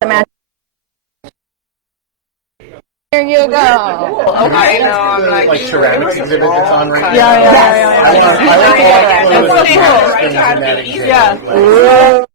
There you go. I know. I'm like ceramics exhibit that's on right now. Yeah. That's so cool. Yeah.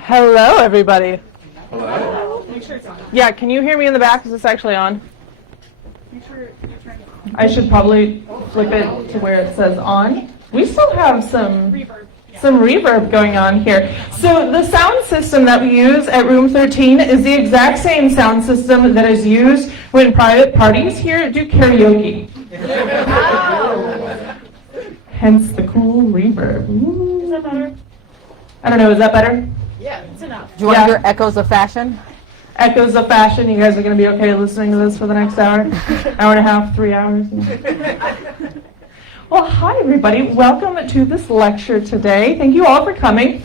Hello, everybody. Hello? Yeah, can you hear me in the back? Is this actually on? I should probably flip it to where it says on. We still have some reverb going on here. So the sound system that we use at Room 13 is the exact same sound system that is used when private parties here do karaoke. Hence the cool reverb. Ooh. Is that better? I don't know, is that better? Yeah, it's enough. Do you want to hear echoes of fashion? Echoes of fashion. You guys are going to be okay listening to this for the next hour? Hour and a half, 3 hours? Well, hi, everybody. Welcome to this lecture today. Thank you all for coming.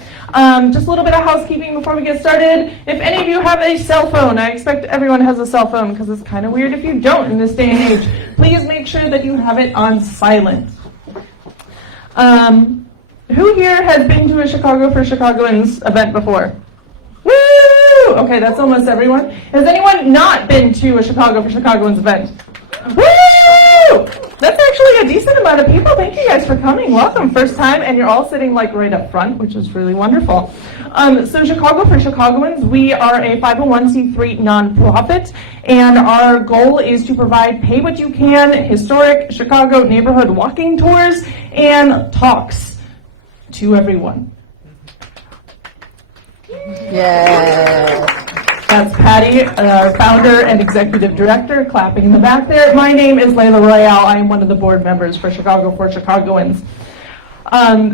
Just a little bit of housekeeping before we get started. If any of you have a cell phone, I expect everyone has a cell phone because it's kind of weird if you don't in this day and age. Please make sure that you have it on silent. Who here has been to a Chicago for Chicagoans event before? Woo! Okay, that's almost everyone. Has anyone not been to a Chicago for Chicagoans event? Woo! That's actually a decent amount of people. Thank you guys for coming. Welcome. First time, and you're all sitting like right up front, which is really wonderful. So Chicago for Chicagoans, we are a 501c3 nonprofit, and our goal is to provide pay-what-you-can historic Chicago neighborhood walking tours and talks to everyone. Yes. That's Patty, our founder and executive director, clapping in the back there. My name is Layla Royale. I am one of the board members for Chicago for Chicagoans.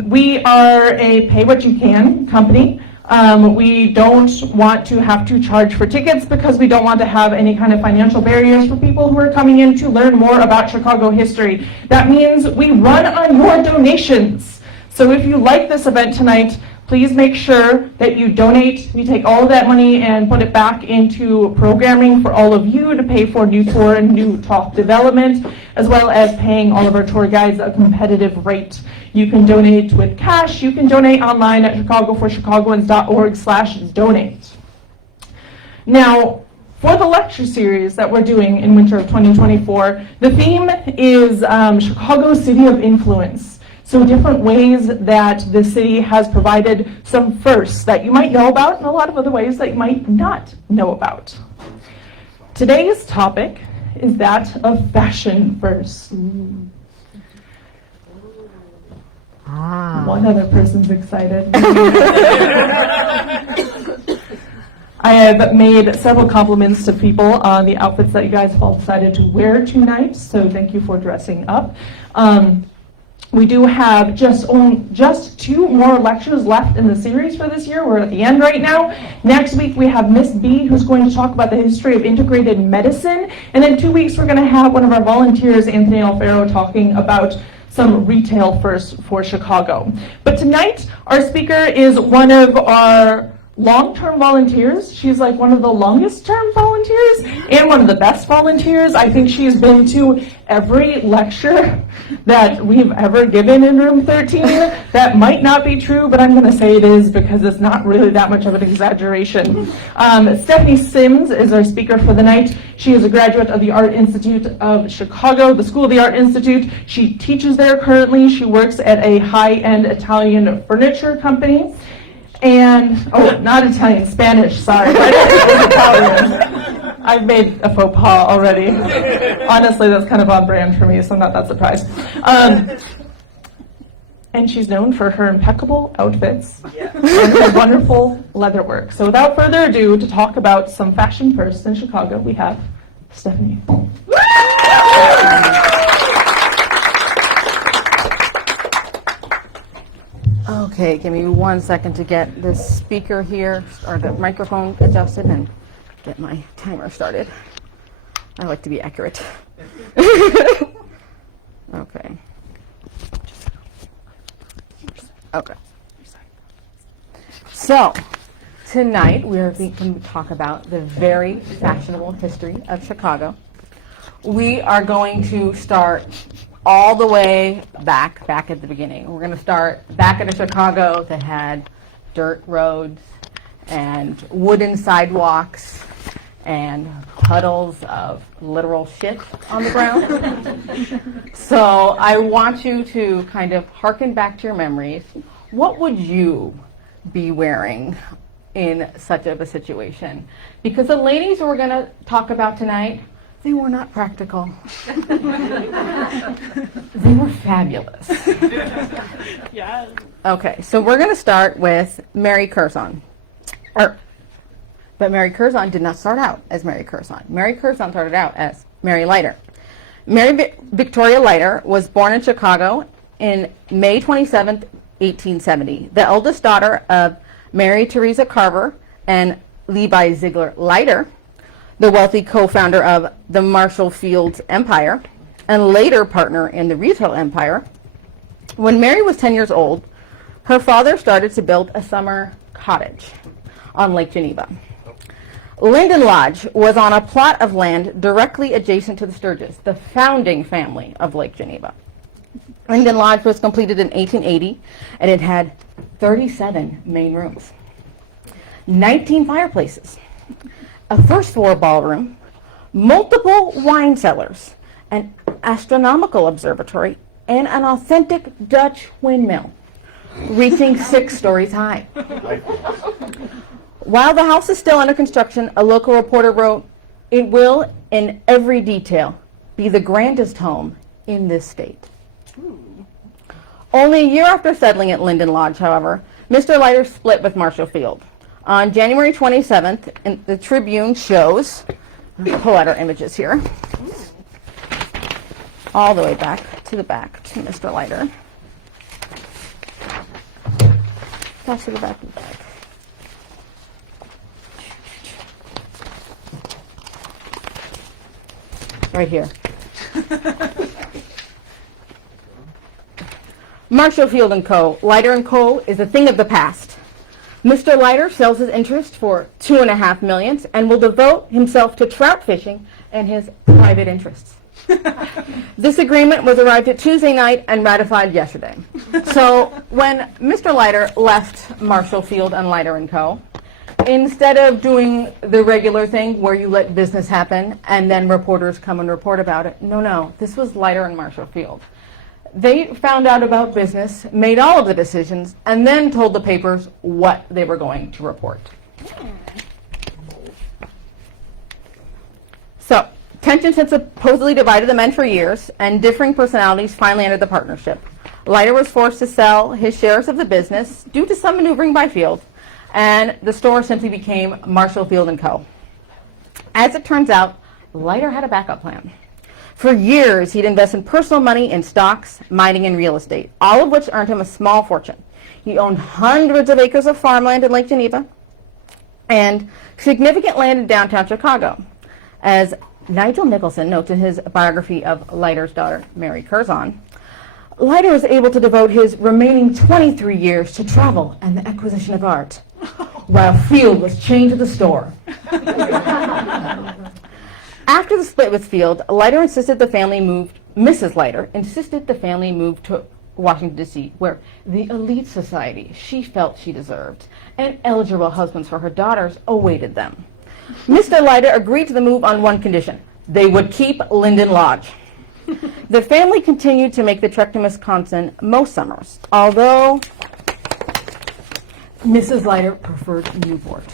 We are a pay-what-you-can company. We don't want to have to charge for tickets because we don't want to have any kind of financial barriers for people who are coming in to learn more about Chicago history. That means we run on your donations. So if you like this event tonight, please make sure that you donate. We take all of that money and put it back into programming for all of you to pay for new tour and new talk development, as well as paying all of our tour guides a competitive rate. You can donate with cash. You can donate online at chicagoforchicagoans.org/donate. Now, for the lecture series that we're doing in winter of 2024, the theme is Chicago City of Influence. So different ways that the city has provided some firsts that you might know about and a lot of other ways that you might not know about. Today's topic is that of fashion firsts. One other person's excited. I have made several compliments to people on the outfits that you guys have all decided to wear tonight, so thank you for dressing up. We do have just 2 more lectures left in the series for this year. We're at the end right now. Next week we have Miss B, who's going to talk about the history of integrated medicine. And in 2 weeks we're going to have one of our volunteers, Anthony Alfaro, talking about some retail firsts for Chicago. But tonight our speaker is one of our long-term volunteers. She's like one of the longest-term volunteers and one of the best volunteers. I think she's been to every lecture that we've ever given in Room 13. That might not be true, but I'm going to say it is because it's not really that much of an exaggeration. Stephanie Sims is our speaker for the night. She is a graduate of the Art Institute of Chicago, the School of the Art Institute. She teaches there currently. She works at a high-end Italian furniture company. And, not Italian, Spanish, sorry. Italian. I've made a faux pas already. Honestly, that's kind of on brand for me, so I'm not that surprised. And she's known for her impeccable outfits and her wonderful leather work. So without further ado, to talk about some fashion firsts in Chicago, we have Stephanie. Okay, give me 1 second to get the speaker here, or the microphone adjusted, and get my timer started. I like to be accurate. Okay. Okay. So, tonight we are going to talk about the very fashionable history of Chicago. We are going to start all the way back at the beginning. We're going to start back at a Chicago that had dirt roads and wooden sidewalks and puddles of literal shit on the ground. So I want you to kind of harken back to your memories. What would you be wearing in such of a situation? Because the ladies we're going to talk about tonight, they were not practical. They were fabulous. Yes. Okay, so we're going to start with Mary Curzon. But Mary Curzon did not start out as Mary Curzon. Mary Curzon started out as Mary Leiter. Mary Victoria Leiter was born in Chicago in May 27th, 1870, the eldest daughter of Mary Teresa Carver and Levi Ziegler Leiter, the wealthy co-founder of the Marshall Fields Empire and later partner in the retail empire. When Mary was 10 years old, her father started to build a summer cottage on Lake Geneva. Linden Lodge was on a plot of land directly adjacent to the Sturgis, the founding family of Lake Geneva. Linden Lodge was completed in 1880, and it had 37 main rooms, 19 fireplaces, a first-floor ballroom, multiple wine cellars, an astronomical observatory, and an authentic Dutch windmill, reaching 6 stories high. While the house is still under construction, a local reporter wrote, "It will, in every detail, be the grandest home in this state." Only a year after settling at Linden Lodge, however, Mr. Leiter split with Marshall Field. On January 27th, and the Tribune shows, pull out our images here, all the way back to Mr. Leiter. Back to the back. Right here. Marshall Field & Co. Leiter & Co. is a thing of the past. Mr. Leiter sells his interest for $2.5 million and will devote himself to trout fishing and his private interests. This agreement was arrived at Tuesday night and ratified yesterday. So when Mr. Leiter left Marshall Field and Leiter & Co., instead of doing the regular thing where you let business happen and then reporters come and report about it, no, this was Leiter and Marshall Field. They found out about business, made all of the decisions, and then told the papers what they were going to report. So, tensions had supposedly divided the men for years, and differing personalities finally entered the partnership. Leiter was forced to sell his shares of the business due to some maneuvering by Field, and the store simply became Marshall Field & Co. As it turns out, Leiter had a backup plan. For years, he'd invested personal money in stocks, mining, and real estate, all of which earned him a small fortune. He owned hundreds of acres of farmland in Lake Geneva and significant land in downtown Chicago. As Nigel Nicholson notes in his biography of Leiter's daughter, Mary Curzon, Leiter was able to devote his remaining 23 years to travel and the acquisition of art, while Field was chained to the store. After the split with Field, Mrs. Leiter insisted the family moved to Washington, D.C., where the elite society she felt she deserved and eligible husbands for her daughters awaited them. Mr. Leiter agreed to the move on one condition: they would keep Linden Lodge. The family continued to make the trek to Wisconsin most summers, although Mrs. Leiter preferred Newport.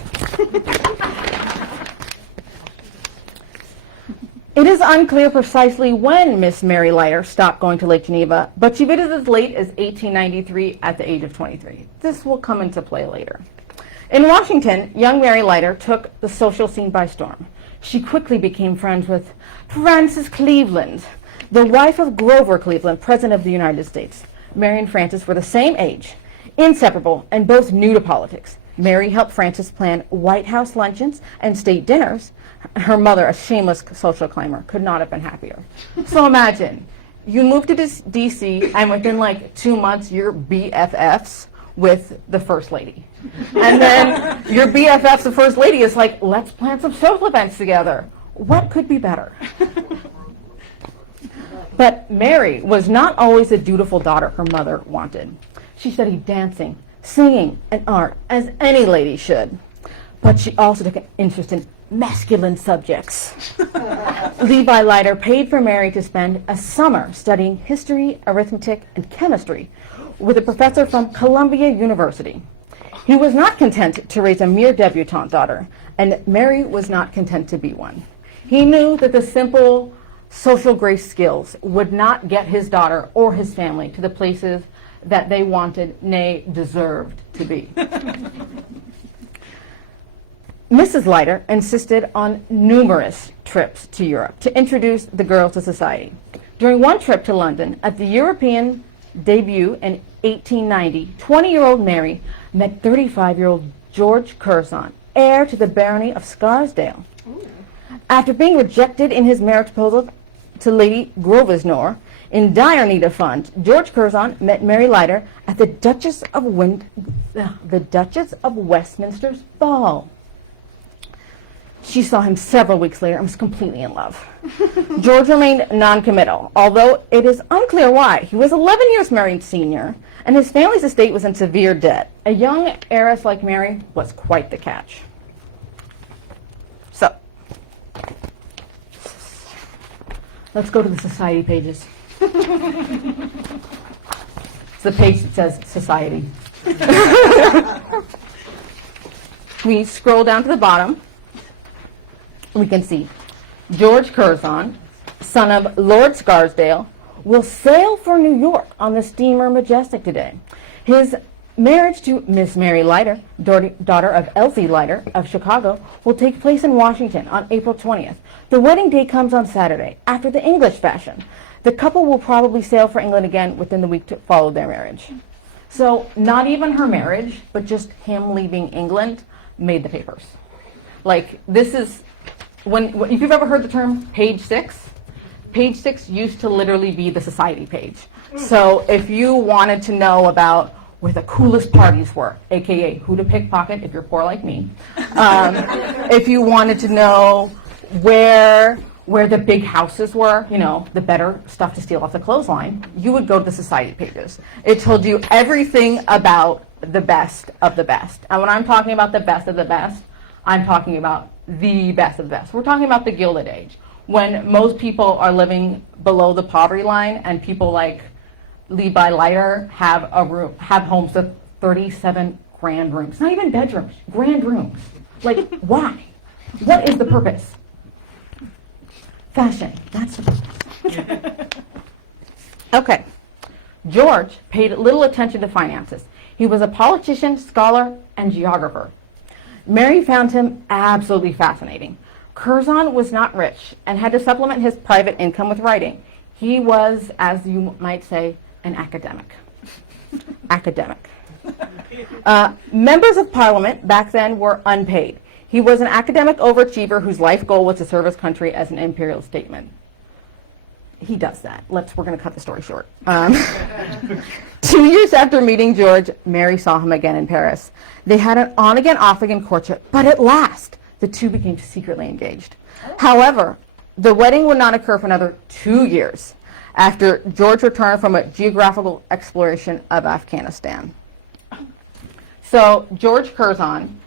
It is unclear precisely when Miss Mary Leiter stopped going to Lake Geneva, but she visited as late as 1893 at the age of 23. This will come into play later. In Washington, young Mary Leiter took the social scene by storm. She quickly became friends with Frances Cleveland, the wife of Grover Cleveland, President of the United States. Mary and Frances were the same age, inseparable, and both new to politics. Mary helped Frances plan White House luncheons and state dinners. Her mother, a shameless social climber, could not have been happier. So imagine, you move to D.C., and within like 2 months, you're BFFs with the First Lady. And then your BFFs, the First Lady, is like, let's plan some social events together. What could be better? But Mary was not always the dutiful daughter her mother wanted. She studied dancing, singing, and art, as any lady should. But she also took an interest in masculine subjects. Levi Leiter paid for Mary to spend a summer studying history, arithmetic, and chemistry with a professor from Columbia University. He was not content to raise a mere debutante daughter, and Mary was not content to be one. He knew that the simple social grace skills would not get his daughter or his family to the places that they wanted, nay, deserved to be. Mrs. Leiter insisted on numerous trips to Europe to introduce the girls to society. During one trip to London, at the European debut in 1890, 20-year-old Mary met 35-year-old George Curzon, heir to the barony of Scarsdale. After being rejected in his marriage proposal to Lady Grosvenor, in dire need of funds, George Curzon met Mary Leiter at the Duchess of Westminster's ball. She saw him several weeks later and was completely in love. George remained non-committal, although it is unclear why. He was 11 years married senior, and his family's estate was in severe debt. A young heiress like Mary was quite the catch. So, let's go to the society pages. It's the page that says society. We scroll down to the bottom. We can see George Curzon, son of Lord Scarsdale, will sail for New York on the steamer Majestic today. His marriage to Miss Mary Leiter, daughter of Elsie Leiter of Chicago, will take place in Washington on April 20th. The wedding day comes on Saturday, after the English fashion. The couple will probably sail for England again within the week to follow their marriage. So not even her marriage, but just him leaving England made the papers. Like, this is... if you've ever heard the term page 6 used to literally be the society page. So if you wanted to know about where the coolest parties were, aka who to pickpocket if you're poor like me, if you wanted to know where the big houses were, you know, the better stuff to steal off the clothesline, you would go to the society pages. It told you everything about the best of the best. And when I'm talking about the best of the best, I'm talking about the best of the best. We're talking about the Gilded Age, when most people are living below the poverty line, and people like Levi Leiter have homes with 37 grand rooms, not even bedrooms, grand rooms. Like, why? What is the purpose? Fashion. That's the purpose. Okay. George paid little attention to finances. He was a politician, scholar, and geographer. Mary found him absolutely fascinating. Curzon was not rich and had to supplement his private income with writing. He was, as you might say, an academic. Members of Parliament back then were unpaid. He was an academic overachiever whose life goal was to serve his country as an imperial statesman. He does that. We're going to cut the story short. 2 years after meeting George, Mary saw him again in Paris. They had an on-again, off-again courtship, but at last, the two became secretly engaged. However, the wedding would not occur for another 2 years after George returned from a geographical exploration of Afghanistan. So George Curzon,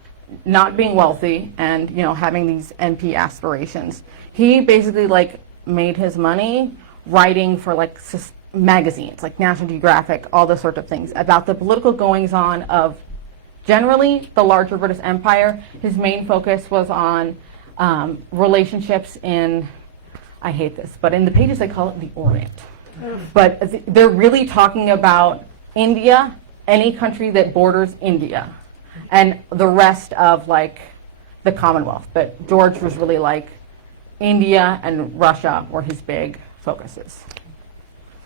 not being wealthy and, you know, having these MP aspirations, he basically made his money writing for magazines like National Geographic, all those sorts of things about the political goings-on of generally the larger British Empire. His main focus was on relationships in, I hate this, but in the pages they call it the Orient. But they're really talking about India, any country that borders India, and the rest of the Commonwealth. But George was really India and Russia were his big focuses.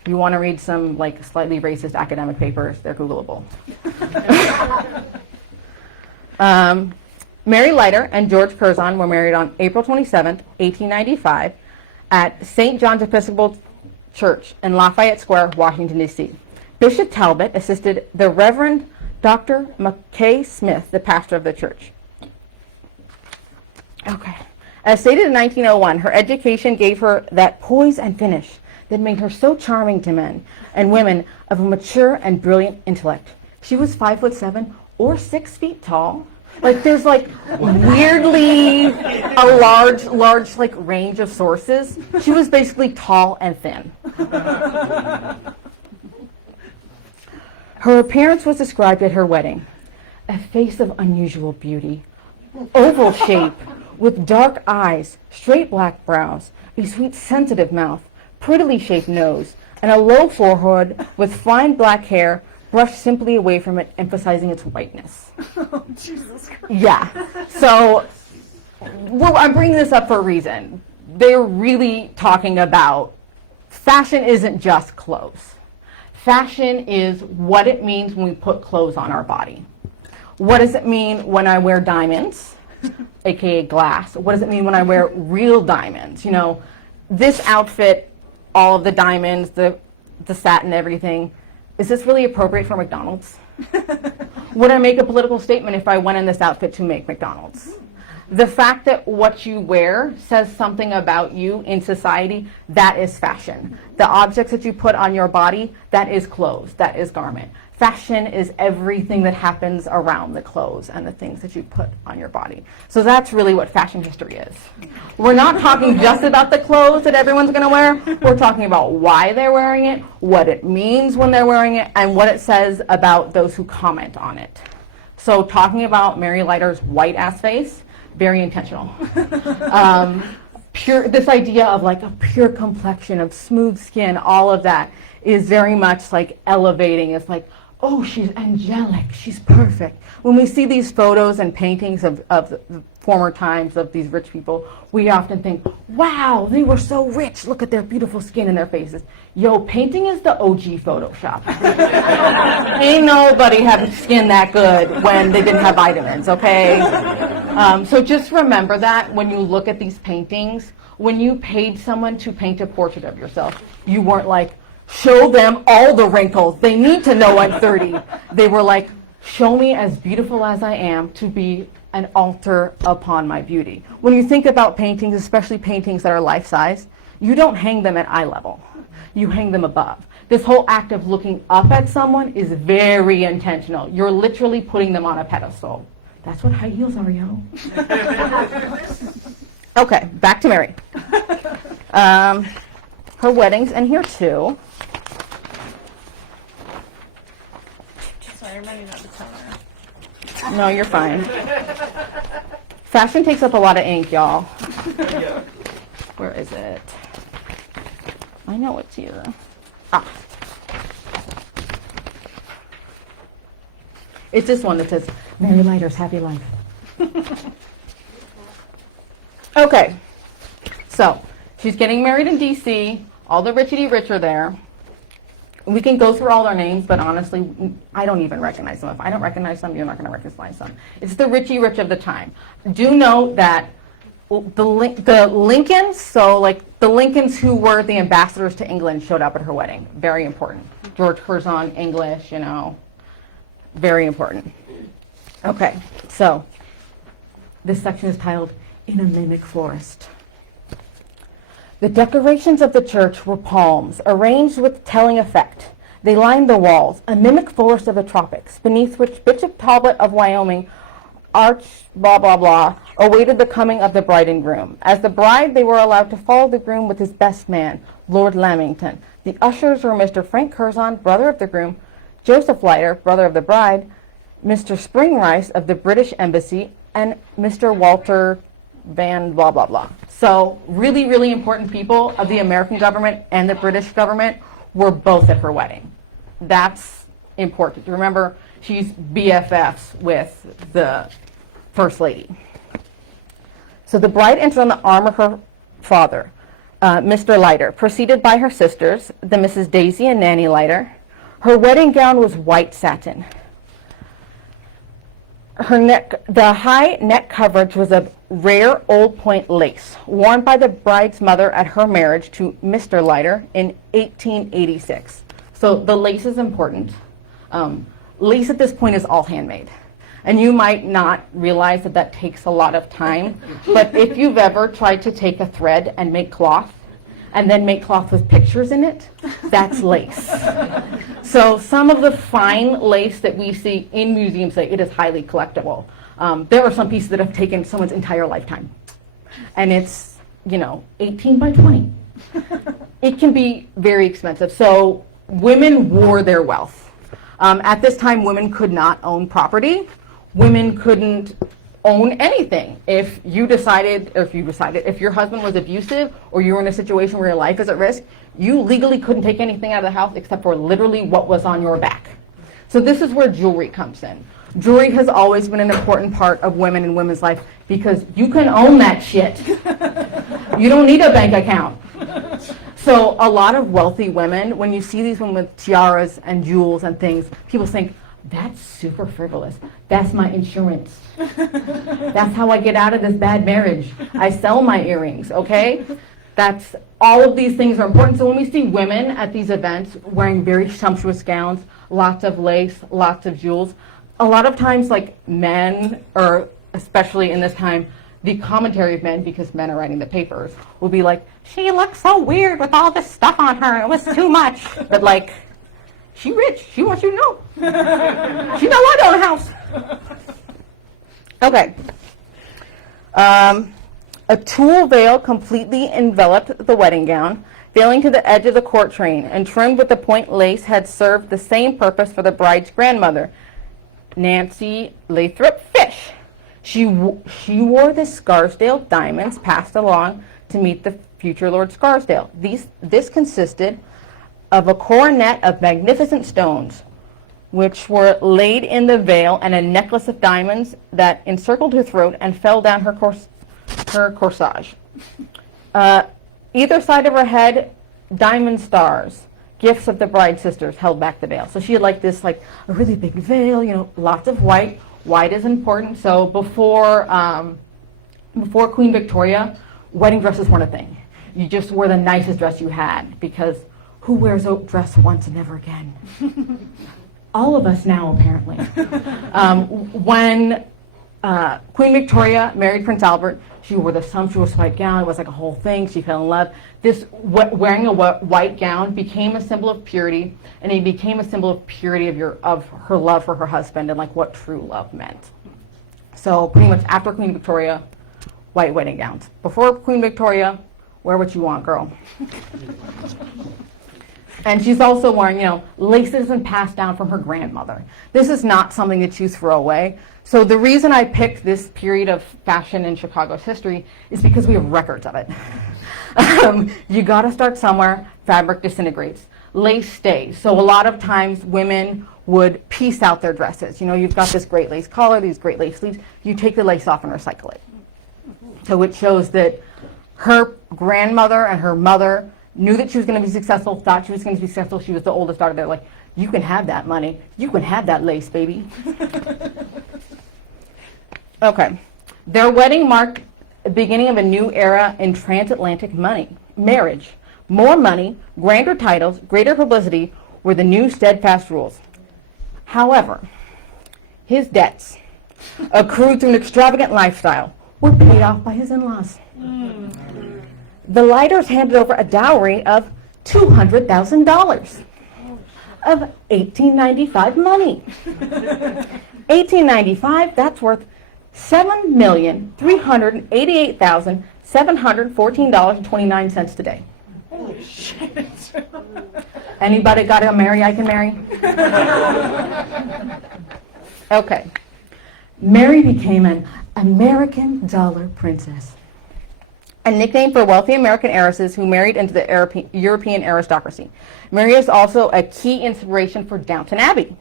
If you want to read some slightly racist academic papers, they're Googleable. Mary Leiter and George Curzon were married on April 27th, 1895, at St. John's Episcopal Church in Lafayette Square, Washington, D.C. Bishop Talbot assisted the Reverend Dr. McKay Smith, the pastor of the church. Okay. As stated in 1901, her education gave her that poise and finish that made her so charming to men and women of a mature and brilliant intellect. She was 5'7" or 6 feet tall, Like there's like weirdly a large like range of sources. She was basically tall and thin. Her appearance was described at her wedding. A face of unusual beauty, oval shape, with dark eyes, straight black brows, a sweet sensitive mouth, prettily shaped nose, and a low forehead with fine black hair brushed simply away from it, emphasizing its whiteness. Oh, Jesus Christ. Yeah. So, well, I'm bringing this up for a reason. They're really talking about fashion isn't just clothes. Fashion is what it means when we put clothes on our body. What does it mean when I wear diamonds, aka glass? What does it mean when I wear real diamonds? You know, this outfit, all of the diamonds, the satin, everything, is this really appropriate for McDonald's? Would I make a political statement if I went in this outfit to make McDonald's? The fact that what you wear says something about you in society, that is fashion. The objects that you put on your body, that is clothes, that is garment. Fashion is everything that happens around the clothes and the things that you put on your body. So that's really what fashion history is. We're not talking just about the clothes that everyone's going to wear. We're talking about why they're wearing it, what it means when they're wearing it, and what it says about those who comment on it. So talking about Mary Leiter's white-ass face, very intentional. This idea of like a pure complexion, of smooth skin, all of that is very much like elevating. It's like, oh, she's angelic, she's perfect. When we see these photos and paintings of the former times of these rich people, we often think, wow, they were so rich. Look at their beautiful skin and their faces. Yo, painting is the OG Photoshop. Ain't nobody have skin that good when they didn't have vitamins, okay? So just remember that when you look at these paintings, when you paid someone to paint a portrait of yourself, you weren't like, show them all the wrinkles. They need to know I'm 30. They were like, show me as beautiful as I am to be an altar upon my beauty. When you think about paintings, especially paintings that are life-size, you don't hang them at eye level. You hang them above. This whole act of looking up at someone is very intentional. You're literally putting them on a pedestal. That's what high heels are, yo. Okay, back to Mary. Her weddings, and here too. Sorry, I'm running out of toner. No, you're fine. Fashion takes up a lot of ink, y'all. Where is it? I know it's here. Ah. It's this one that says, Mary Leiter's Happy Life. Okay, so she's getting married in D.C. All the richity-rich are there. We can go through all their names, but honestly, I don't even recognize them. If I don't recognize them, you're not going to recognize them. It's the richie-rich of the time. Do note that the Lincolns, so like the Lincolns who were the ambassadors to England showed up at her wedding. Very important. George Curzon, English, you know, very important. Okay, so this section is titled, In a Mimic Forest. The decorations of the church were palms, arranged with telling effect. They lined the walls, a mimic forest of the tropics, beneath which Bishop Talbot of Wyoming, arch blah blah blah, awaited the coming of the bride and groom. As the bride, they were allowed to follow the groom with his best man, Lord Lamington. The ushers were Mr. Frank Curzon, brother of the groom, Joseph Leiter, brother of the bride, Mr. Springrice of the British Embassy, and Mr. Walter Van blah blah blah. So really, really important people of the American government and the British government were both at her wedding. That's important. Remember, she's BFFs with the First Lady. So the bride entered on the arm of her father, Mr. Leiter, preceded by her sisters, the Mrs. Daisy and Nanny Leiter. Her wedding gown was white satin. The high neck coverage was of rare old point lace, worn by the bride's mother at her marriage to Mr. Leiter in 1886. So the lace is important. Lace at this point is all handmade. And you might not realize that that takes a lot of time, but if you've ever tried to take a thread and make cloth, and then make cloth with pictures in it, that's lace. So some of the fine lace that we see in museums today, it is highly collectible. There are some pieces that have taken someone's entire lifetime. And it's, 18 by 20. It can be very expensive. So women wore their wealth. At this time, women could not own property. Women couldn't own anything. If your husband was abusive or you were in a situation where your life is at risk, you legally couldn't take anything out of the house except for literally what was on your back. So this is where jewelry comes in. Jewelry has always been an important part of women and women's life because you can own that shit. You don't need a bank account. So a lot of wealthy women, when you see these women with tiaras and jewels and things, people think, that's super frivolous. That's my insurance. That's how I get out of this bad marriage. I sell my earrings, okay? That's all of these things are important. So when we see women at these events wearing very sumptuous gowns, lots of lace, lots of jewels, a lot of times like men, or especially in this time, the commentary of men, because men are writing the papers, will be like, she looks so weird with all this stuff on her. It was too much. But like, she rich. She wants you to know. She know I own a house. Okay. A tulle veil completely enveloped the wedding gown, veiling to the edge of the court train, and trimmed with the point lace had served the same purpose for the bride's grandmother, Nancy Lathrop Fish. She wore the Scarsdale diamonds passed along to meet the future Lord Scarsdale. This consisted of a coronet of magnificent stones, which were laid in the veil, and a necklace of diamonds that encircled her throat and fell down her corsage. Either side of her head, diamond stars, gifts of the bride's sisters, held back the veil. So she had like this, like a really big veil, lots of white. White is important. So before Queen Victoria, wedding dresses weren't a thing. You just wore the nicest dress you had, because who wears a dress once and never again? All of us now, apparently. When Queen Victoria married Prince Albert, she wore the sumptuous white gown. It was like a whole thing. She fell in love. Wearing a white gown became a symbol of purity, and it became a symbol of purity of her love for her husband and like what true love meant. So pretty much after Queen Victoria, white wedding gowns. Before Queen Victoria, wear what you want, girl. And she's also wearing, laces and passed down from her grandmother. This is not something that you throw away. So the reason I picked this period of fashion in Chicago's history is because we have records of it. You got to start somewhere. Fabric disintegrates. Lace stays. So a lot of times women would piece out their dresses. You've got this great lace collar, these great lace sleeves. You take the lace off and recycle it. So it shows that her grandmother and her mother knew that she was going to be successful, thought she was going to be successful. She was the oldest daughter. They're like, you can have that money. You can have that lace, baby. Okay. Their wedding marked the beginning of a new era in transatlantic marriage. More money, grander titles, greater publicity were the new steadfast rules. However, his debts, accrued through an extravagant lifestyle, were paid off by his in-laws. The Lighters handed over a dowry of $200,000 of 1895 money. 1895, that's worth $7,388,714.29 today. Holy shit. Anybody got a Mary I can marry? Okay. Mary became an American dollar princess, a nickname for wealthy American heiresses who married into the European aristocracy. Mary is also a key inspiration for Downton Abbey.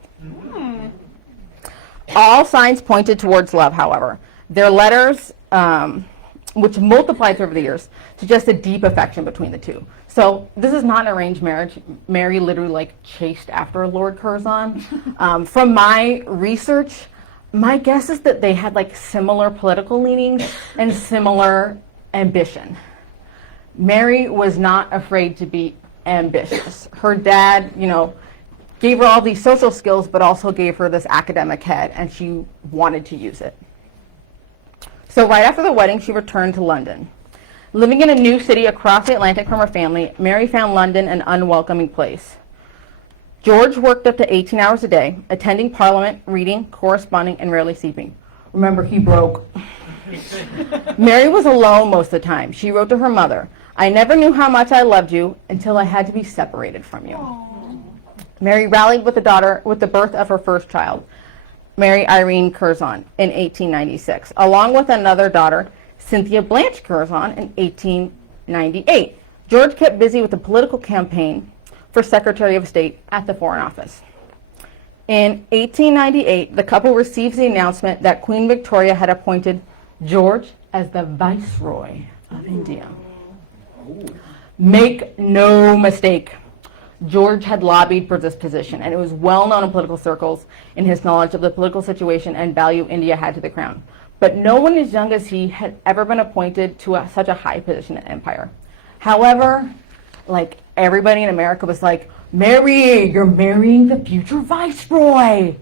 All signs pointed towards love, however. Their letters, which multiplied over the years, suggest a deep affection between the two. So this is not an arranged marriage. Mary literally chased after Lord Curzon. From my research, my guess is that they had similar political leanings and similar ambition. Mary was not afraid to be ambitious. Her dad, gave her all these social skills, but also gave her this academic head, and she wanted to use it. So right after the wedding, she returned to London. Living in a new city across the Atlantic from her family, Mary found London an unwelcoming place. George worked up to 18 hours a day, attending Parliament, reading, corresponding, and rarely sleeping. Remember, he broke. Mary was alone most of the time. She wrote to her mother, "I never knew how much I loved you until I had to be separated from you." Aww. Mary rallied with the birth of her first child, Mary Irene Curzon, in 1896, along with another daughter, Cynthia Blanche Curzon, in 1898. George kept busy with the political campaign for Secretary of State at the Foreign Office. In 1898, the couple receives the announcement that Queen Victoria had appointed George as the Viceroy of India. Make no mistake, George had lobbied for this position, and it was well known in political circles in his knowledge of the political situation and value India had to the crown. But no one as young as he had ever been appointed to such a high position in the empire. However, like everybody in America was like, "Mary, you're marrying the future viceroy."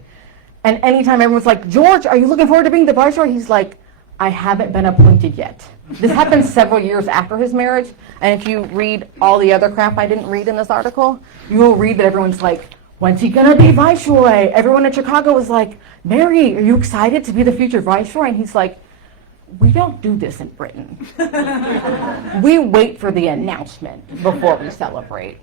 And anytime everyone's like, "George, are you looking forward to being the viceroy?" He's like, "I haven't been appointed yet." This happened several years after his marriage, and if you read all the other crap I didn't read in this article, you will read that everyone's like, "When's he gonna be viceroy?" Everyone in Chicago was like, "Mary, are you excited to be the future viceroy?" And he's like, "We don't do this in Britain. We wait for the announcement before we celebrate."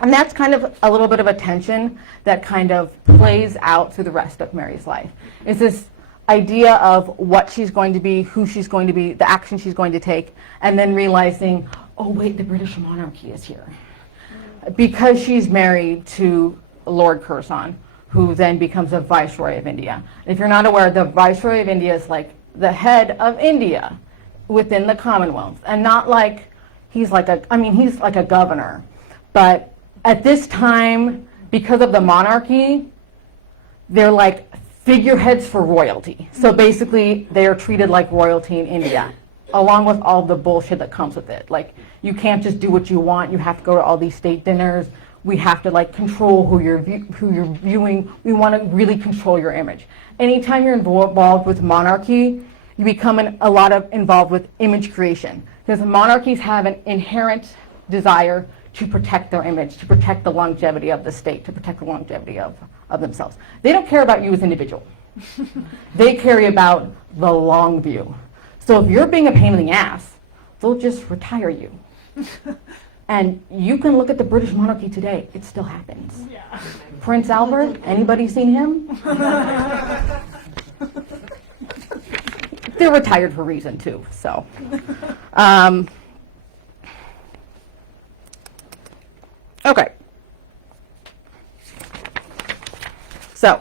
And that's kind of a little bit of a tension that kind of plays out through the rest of Mary's life. It's this idea of what she's going to be, who she's going to be, the action she's going to take, and then realizing, oh wait, the British monarchy is here. Because she's married to Lord Curzon, who then becomes a Viceroy of India. If you're not aware, the Viceroy of India is like the head of India within the Commonwealth, and not like he's like a governor. But at this time, because of the monarchy, they're like figureheads for royalty. So basically, they are treated like royalty in India, along with all the bullshit that comes with it. Like, you can't just do what you want. You have to go to all these state dinners. We have to like control who you're viewing. We want to really control your image. Anytime you're involved with monarchy, you become a lot of involved with image creation, because monarchies have an inherent desire to protect their image, to protect the longevity of the state, to protect the longevity of themselves. They don't care about you as an individual. They care about the long view. So if you're being a pain in the ass, they'll just retire you. And you can look at the British monarchy today, it still happens. Yeah. Prince Albert, anybody seen him? They're retired for a reason too, so. Okay. So,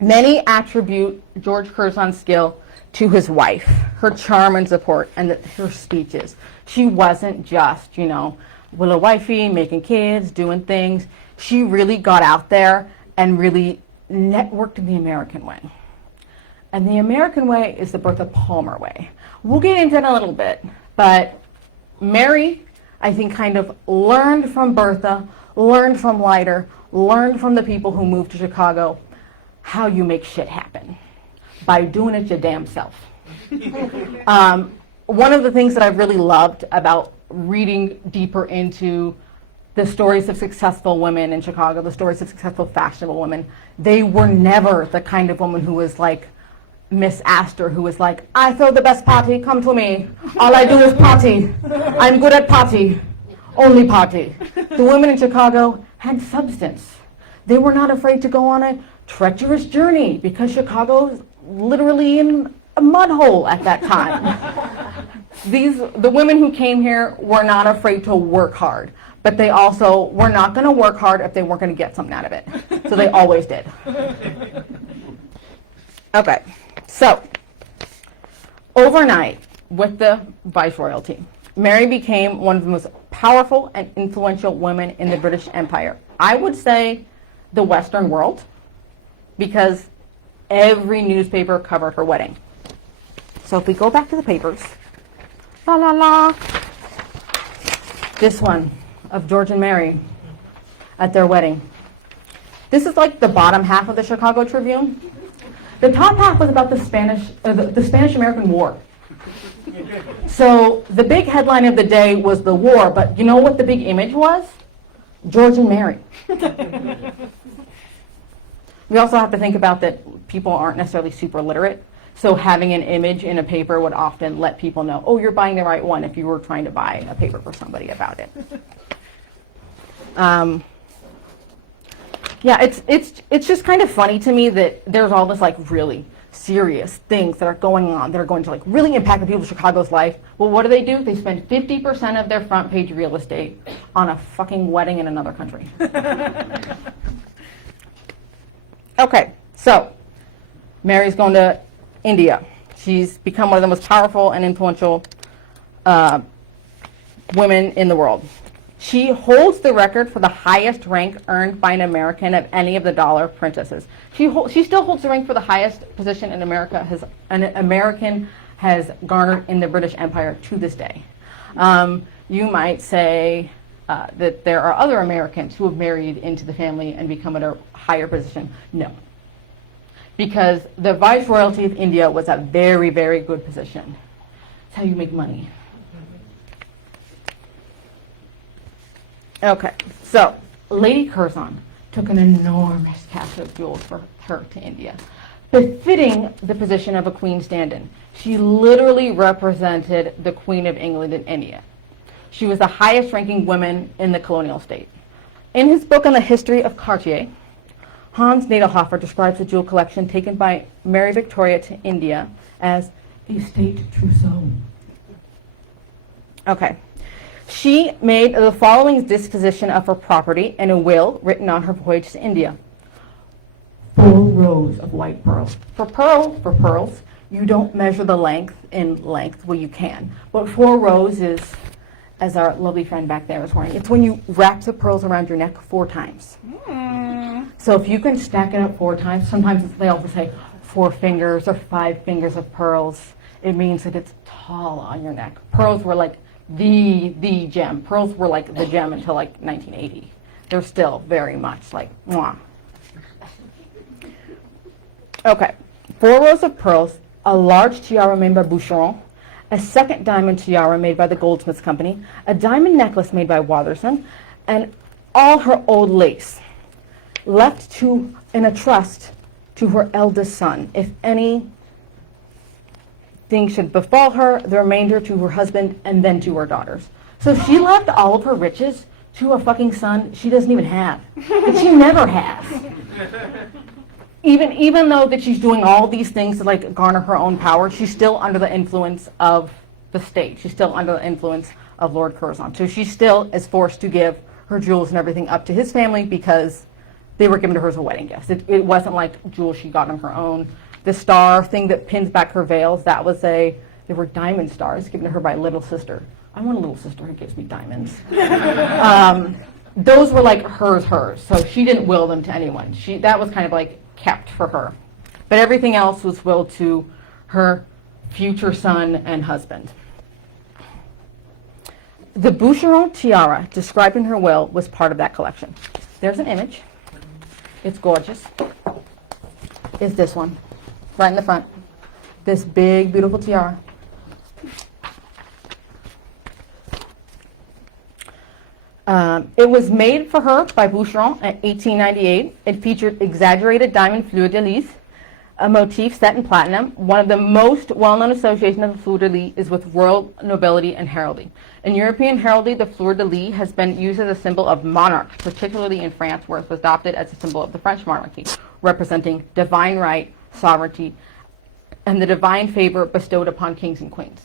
many attribute George Curzon's skill to his wife, her charm and support, and her speeches. She wasn't just, little wifey, making kids, doing things. She really got out there and really networked in the American way. And the American way is the Bertha Palmer way. We'll get into that in a little bit, but Mary, I think, kind of learned from Bertha, learned from Leiter, learned from the people who moved to Chicago how you make shit happen by doing it your damn self. One of the things that I've really loved about reading deeper into the stories of successful women in Chicago, the stories of successful fashionable women, they were never the kind of woman who was like Miss Astor, who was like, "I throw the best party, come to me. All I do is party. I'm good at party. Only party." The women in Chicago had substance. They were not afraid to go on a treacherous journey, because Chicago was literally in a mud hole at that time. The women who came here were not afraid to work hard, but they also were not going to work hard if they weren't going to get something out of it. So they always did. Okay, so overnight with the Viceroyalty, Mary became one of the most powerful and influential women in the British Empire. I would say the Western world, because every newspaper covered her wedding. So if we go back to the papers, la la la, this one of George and Mary at their wedding. This is like the bottom half of the Chicago Tribune. The top half was about the Spanish-American War. So the big headline of the day was the war, but you know what the big image was? George and Mary. We also have to think about that people aren't necessarily super literate. So having an image in a paper would often let people know, oh, you're buying the right one if you were trying to buy a paper for somebody about it. Yeah, it's just kind of funny to me that there's all this like really serious things that are going on that are going to like really impact the people of Chicago's life. Well, what do? They spend 50% of their front page real estate on a fucking wedding in another country. Okay, so Mary's going to India. She's become one of the most powerful and influential women in the world. She holds the record for the highest rank earned by an American of any of the dollar princesses. She still holds the rank for the highest position an American has garnered in the British Empire to this day. You might say that there are other Americans who have married into the family and become at a higher position. No. Because the Viceroyalty of India was a very, very good position. It's how you make money. Okay, so Lady Curzon took an enormous cache of jewels for her to India, befitting the position of a queen stand-in. She literally represented the Queen of England in India. She was the highest-ranking woman in the colonial state. In his book on the history of Cartier, Hans Nadelhofer describes the jewel collection taken by Mary Victoria to India as a state trousseau. Okay. She made the following disposition of her property in a will written on her voyage to India. 4 rows of white pearls. For pearls, you don't measure the length in length. Well, you can. But 4 rows is, as our lovely friend back there is wearing, it's when you wrap the pearls around your neck 4 times. So if you can stack it up 4 times, sometimes they also say 4 fingers or 5 fingers of pearls. It means that it's tall on your neck. Pearls were like the gem. Pearls were like the gem until like 1980. They're still very much like mwah. Okay, 4 rows of pearls, a large tiara made by Boucheron, a second diamond tiara made by the Goldsmiths Company, a diamond necklace made by Watherson, and all her old lace left in a trust to her eldest son. If any thing should befall her, the remainder to her husband, and then to her daughters. So she left all of her riches to a fucking son she doesn't even have. That she never has. Even though that she's doing all these things to like garner her own power, she's still under the influence of the state. She's still under the influence of Lord Curzon. So she still is forced to give her jewels and everything up to his family because they were given to her as a wedding gift. It wasn't like jewels she got on her own. The star thing that pins back her veils, they were diamond stars given to her by a little sister. I want a little sister who gives me diamonds. Those were like hers, so she didn't will them to anyone. That was kind of like kept for her. But everything else was willed to her future son and husband. The Boucheron tiara described in her will was part of that collection. There's an image. It's gorgeous. It's this one. Right in the front. This big, beautiful tiara. It was made for her by Boucheron in 1898. It featured exaggerated diamond fleur-de-lis, a motif set in platinum. One of the most well-known associations of the fleur-de-lis is with royal nobility and heraldry. In European heraldry, the fleur-de-lis has been used as a symbol of monarchs, particularly in France, where it was adopted as a symbol of the French monarchy, representing divine right, sovereignty, and the divine favor bestowed upon kings and queens.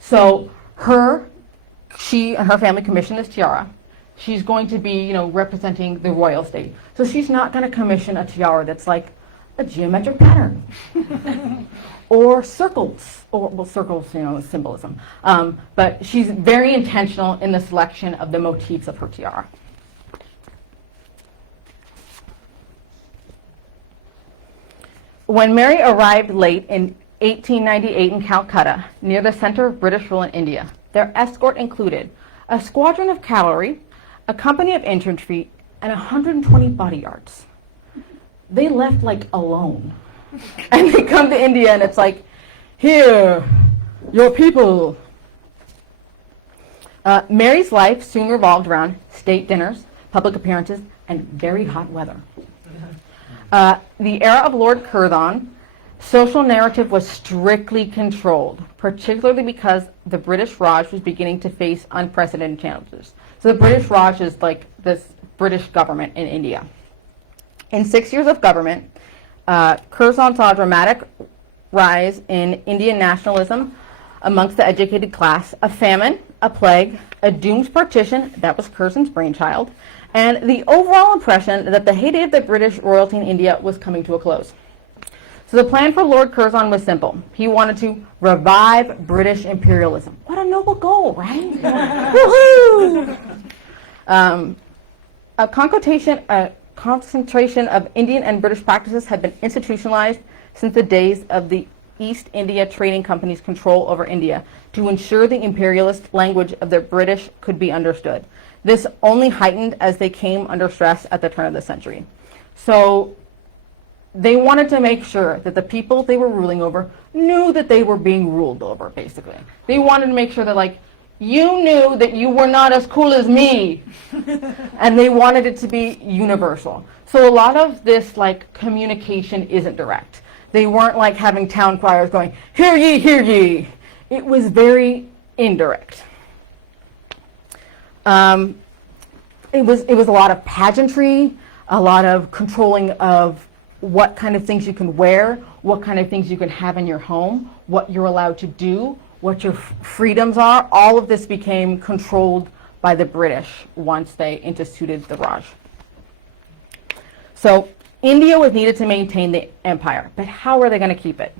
So she and her family commissioned this tiara. She's going to be, representing the royal state. So she's not going to commission a tiara that's like a geometric pattern or circles, circles, symbolism. But she's very intentional in the selection of the motifs of her tiara. When Mary arrived late in 1898 in Calcutta, near the center of British rule in India, their escort included a squadron of cavalry, a company of infantry, and 120 bodyguards. They left alone. And they come to India and it's like, here, your people. Mary's life soon revolved around state dinners, public appearances, and very hot weather. The era of Lord Curzon, social narrative was strictly controlled, particularly because the British Raj was beginning to face unprecedented challenges. So the British Raj is like this British government in India. In 6 years of government, Curzon saw a dramatic rise in Indian nationalism amongst the educated class, a famine, a plague, a doomed partition, that was Curzon's brainchild, and the overall impression that the heyday of the British royalty in India was coming to a close. So the plan for Lord Curzon was simple. He wanted to revive British imperialism. What a noble goal, right? Woohoo! A concentration of Indian and British practices had been institutionalized since the days of the East India Trading Company's control over India to ensure the imperialist language of the British could be understood. This only heightened as they came under stress at the turn of the century. So they wanted to make sure that the people they were ruling over knew that they were being ruled over, basically. They wanted to make sure that, like, you knew that you were not as cool as me. And they wanted it to be universal. So a lot of this, like, communication isn't direct. They weren't like having town criers going, hear ye, hear ye. It was very indirect. It was a lot of pageantry, a lot of controlling of what kind of things you can wear, what kind of things you can have in your home, what you're allowed to do, what your freedoms are. All of this became controlled by the British once they instituted the Raj. So India was needed to maintain the empire, but how are they going to keep it?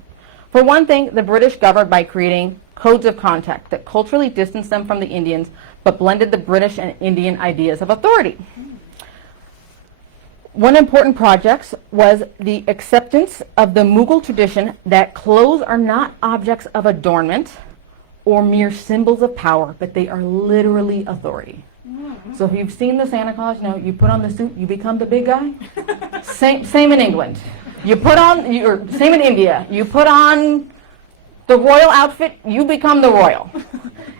For one thing, the British governed by creating codes of conduct that culturally distanced them from the Indians, but blended the British and Indian ideas of authority. One important project was the acceptance of the Mughal tradition that clothes are not objects of adornment or mere symbols of power, but they are literally authority. So if you've seen the Santa Claus, you know, you put on the suit, you become the big guy. Same in England. You put on, or same in India. You put on the royal outfit, you become the royal.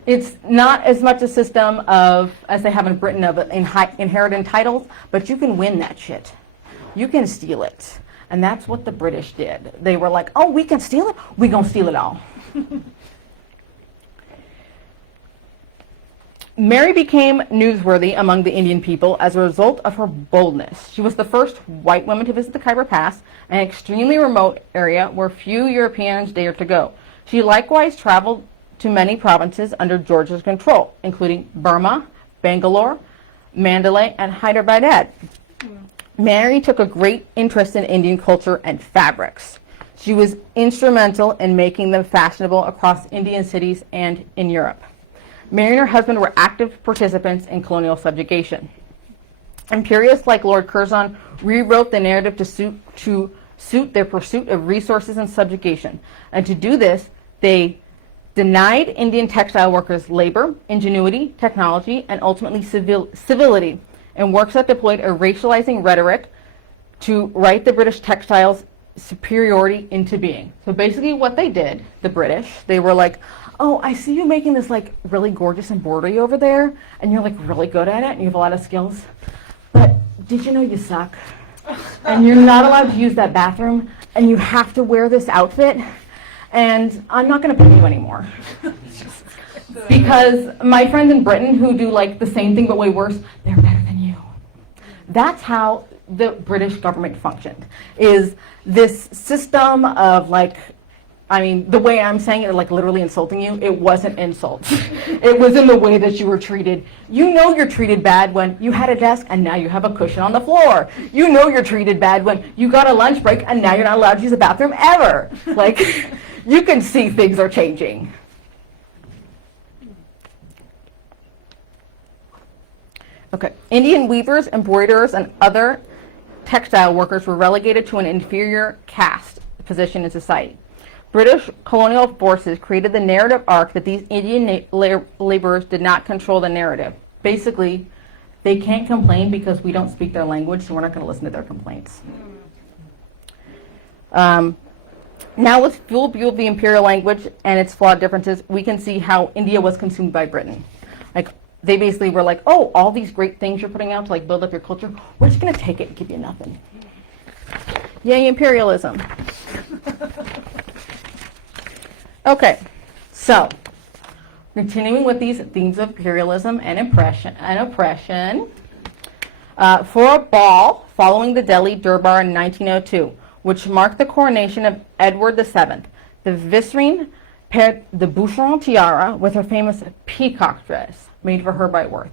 It's not as much a system of, as they have in Britain, of inherited titles, but you can win that shit. You can steal it. And that's what the British did. They were like, oh, we can steal it? We're going to steal it all. Mary became newsworthy among the Indian people as a result of her boldness. She was the first white woman to visit the Khyber Pass, an extremely remote area where few Europeans dared to go. She likewise traveled to many provinces under George's control, including Burma, Bangalore, Mandalay, and Hyderabad. Mary took a great interest in Indian culture and fabrics. She was instrumental in making them fashionable across Indian cities and in Europe. Mary and her husband were active participants in colonial subjugation. Imperialists like Lord Curzon rewrote the narrative to suit their pursuit of resources and subjugation. And to do this, they denied Indian textile workers labor, ingenuity, technology, and ultimately civility, in works that deployed a racializing rhetoric to write the British textiles superiority into being. So basically what they did, the British, they were like, oh, I see you making this like really gorgeous embroidery over there, and you're like really good at it, and you have a lot of skills, but did you know you suck? And you're not allowed to use that bathroom, and you have to wear this outfit, and I'm not going to pay you anymore. Because my friends in Britain who do like the same thing but way worse, they're better than you. That's how the British government functioned, is this system of like, I mean, the way I'm saying it, like literally insulting you, it wasn't insults. It was in the way that you were treated. You know you're treated bad when you had a desk and now you have a cushion on the floor. You know you're treated bad when you got a lunch break and now you're not allowed to use the bathroom ever. Like, you can see things are changing. Okay, Indian weavers, embroiderers, and other textile workers were relegated to an inferior caste position in society. British colonial forces created the narrative arc that these Indian laborers did not control the narrative. Basically, they can't complain because we don't speak their language, so we're not going to listen to their complaints. Now with full view of the imperial language and its flawed differences, we can see how India was consumed by Britain. Like, they basically were like, oh, all these great things you're putting out to like build up your culture, we're just going to take it and give you nothing. Yay, imperialism. Okay, so continuing with these themes of imperialism and oppression, for a ball following the Delhi Durbar in 1902, which marked the coronation of Edward VII, the Viceroy paired the Boucheron tiara with her famous peacock dress made for her by Worth.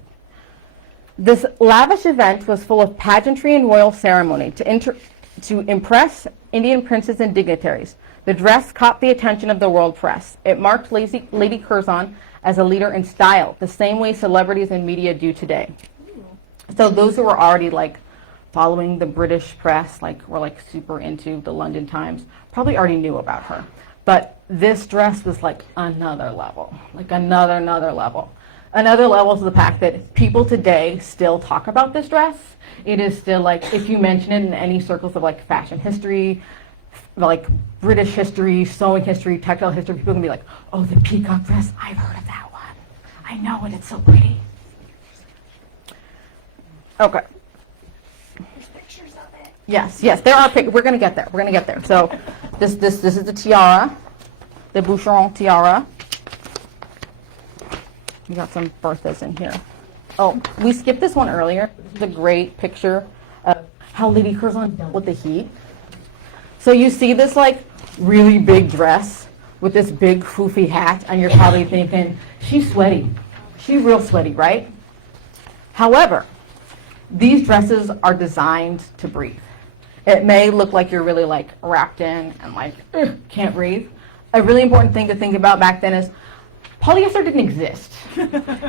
This lavish event was full of pageantry and royal ceremony to impress Indian princes and dignitaries. The dress caught the attention of the world press. It marked Lady Curzon as a leader in style, the same way celebrities and media do today. So those who were already like following the British press, like were like super into the London Times, probably already knew about her. But this dress was like another level, like another level. Another level is the fact that people today still talk about this dress. It is still like, if you mention it in any circles of like fashion history, like British history, sewing history, textile history, people can be like, oh, the peacock dress, I've heard of that one. I know it, it's so pretty. Okay. There's pictures of it. Yes, there are pictures. We're gonna get there. So this is the tiara, the Boucheron tiara. We got some Berthas in here. Oh, we skipped this one earlier. This is a great picture of how Lady Curzon dealt with the heat. So you see this like really big dress with this big foofy hat, and you're probably thinking, she's sweaty. She's real sweaty, right? However, these dresses are designed to breathe. It may look like you're really like wrapped in and like can't breathe. A really important thing to think about back then is polyester didn't exist.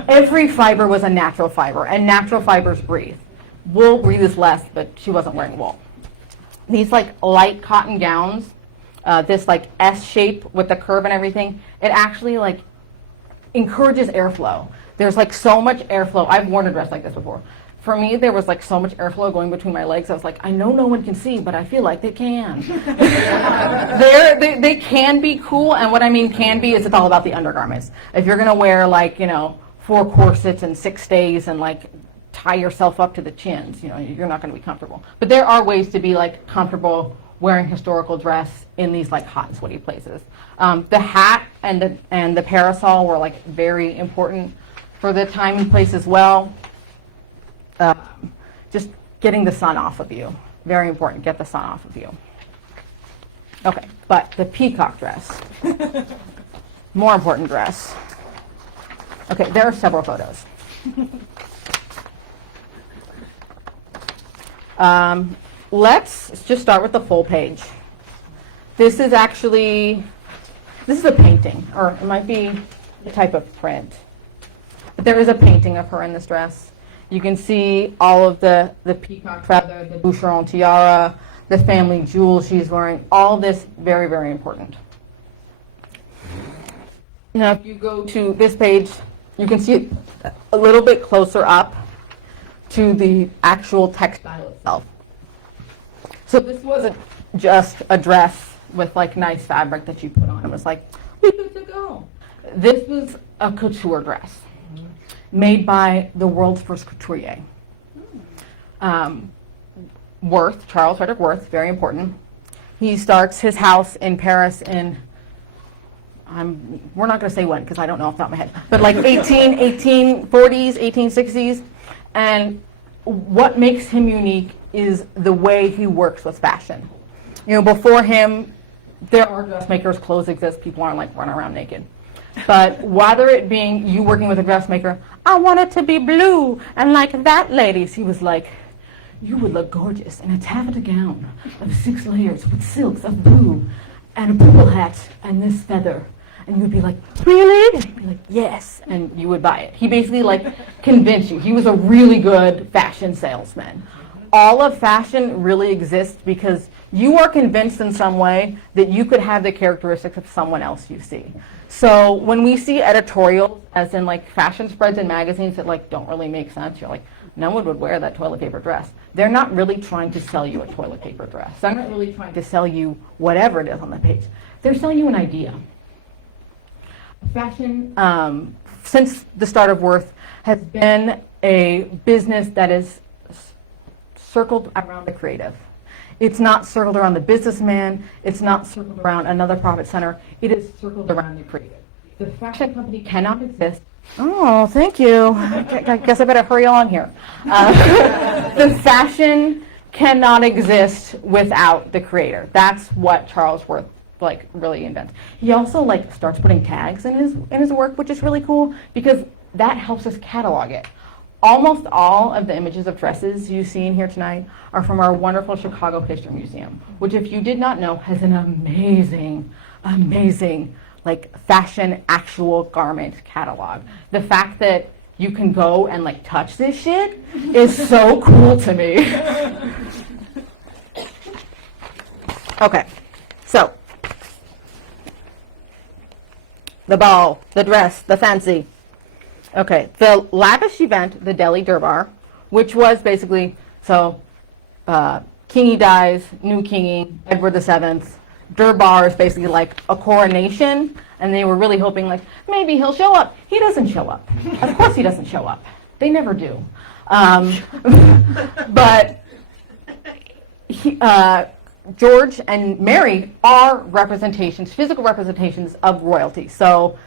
Every fiber was a natural fiber, and natural fibers breathe. Wool breathes less, but she wasn't wearing wool. These like light cotton gowns, this like S shape with the curve and everything, it actually like encourages airflow. There's like so much airflow. I've worn a dress like this before. For me, there was like so much airflow going between my legs. I was like, I know no one can see, but I feel like they can. they can be cool, and what I mean can be is it's all about the undergarments. If you're gonna wear like, 4 corsets and 6 stays and like tie yourself up to the chins, you're not gonna be comfortable. But there are ways to be like comfortable wearing historical dress in these like hot and sweaty places. The hat and the parasol were like very important for the time and place as well. Just getting the sun off of you. Very important, get the sun off of you. Okay, but the peacock dress. More important dress. Okay, there are several photos. Let's just start with the full page. This is a painting, or it might be a type of print. But there is a painting of her in this dress. You can see all of the peacock feather, the Boucheron tiara, the family jewels she's wearing. All of this very, very important. Now, if you go to this page, you can see it a little bit closer up to the actual textile itself. So this wasn't just a dress with like nice fabric that you put on. It was like, we good to go. This was a couture dress made by the world's first couturier. Worth, Charles Frederick Worth, very important. He starts his house in Paris in, we're not going to say when because I don't know off the top of my head, but like 1840s, 1860s. And what makes him unique is the way he works with fashion. Before him, there are dressmakers, clothes exist, people aren't like running around naked. But whether it being you working with a dressmaker, I want it to be blue, and like that lady's, he was like, you would look gorgeous in a taffeta gown of 6 layers with silks of blue and a purple hat and this feather. And you would be like, really? And he'd be like, yes. And you would buy it. He basically like convinced you. He was a really good fashion salesman. All of fashion really exists because you are convinced in some way that you could have the characteristics of someone else you see. So when we see editorials, as in like fashion spreads in magazines that like don't really make sense, you're like, no one would wear that toilet paper dress. They're not really trying to sell you a toilet paper dress. They're not really trying to sell you whatever it is on the page. They're selling you an idea. Fashion, since the start of Worth, has been a business that is circled around the creative. It's not circled around the businessman. It's not circled around another profit center. It is circled around the creative. The fashion company cannot exist. Oh, thank you. I guess I better hurry on here. The fashion cannot exist without the creator. That's what Charles Worth really invents. He also starts putting tags in his work, which is really cool because that helps us catalog it. Almost all of the images of dresses you see in here tonight are from our wonderful Chicago History Museum, which, if you did not know, has an amazing, amazing fashion actual garment catalog. The fact that you can go and touch this shit is so cool to me. Okay, so the ball, the dress, the fancy. Okay, the lavish event, the Delhi Durbar, which was basically, Kingy dies, new Kingy, Edward VII. Durbar is basically like a coronation, and they were really hoping maybe he'll show up. He doesn't show up. Of course he doesn't show up. They never do. But George and Mary are representations, physical representations of royalty. So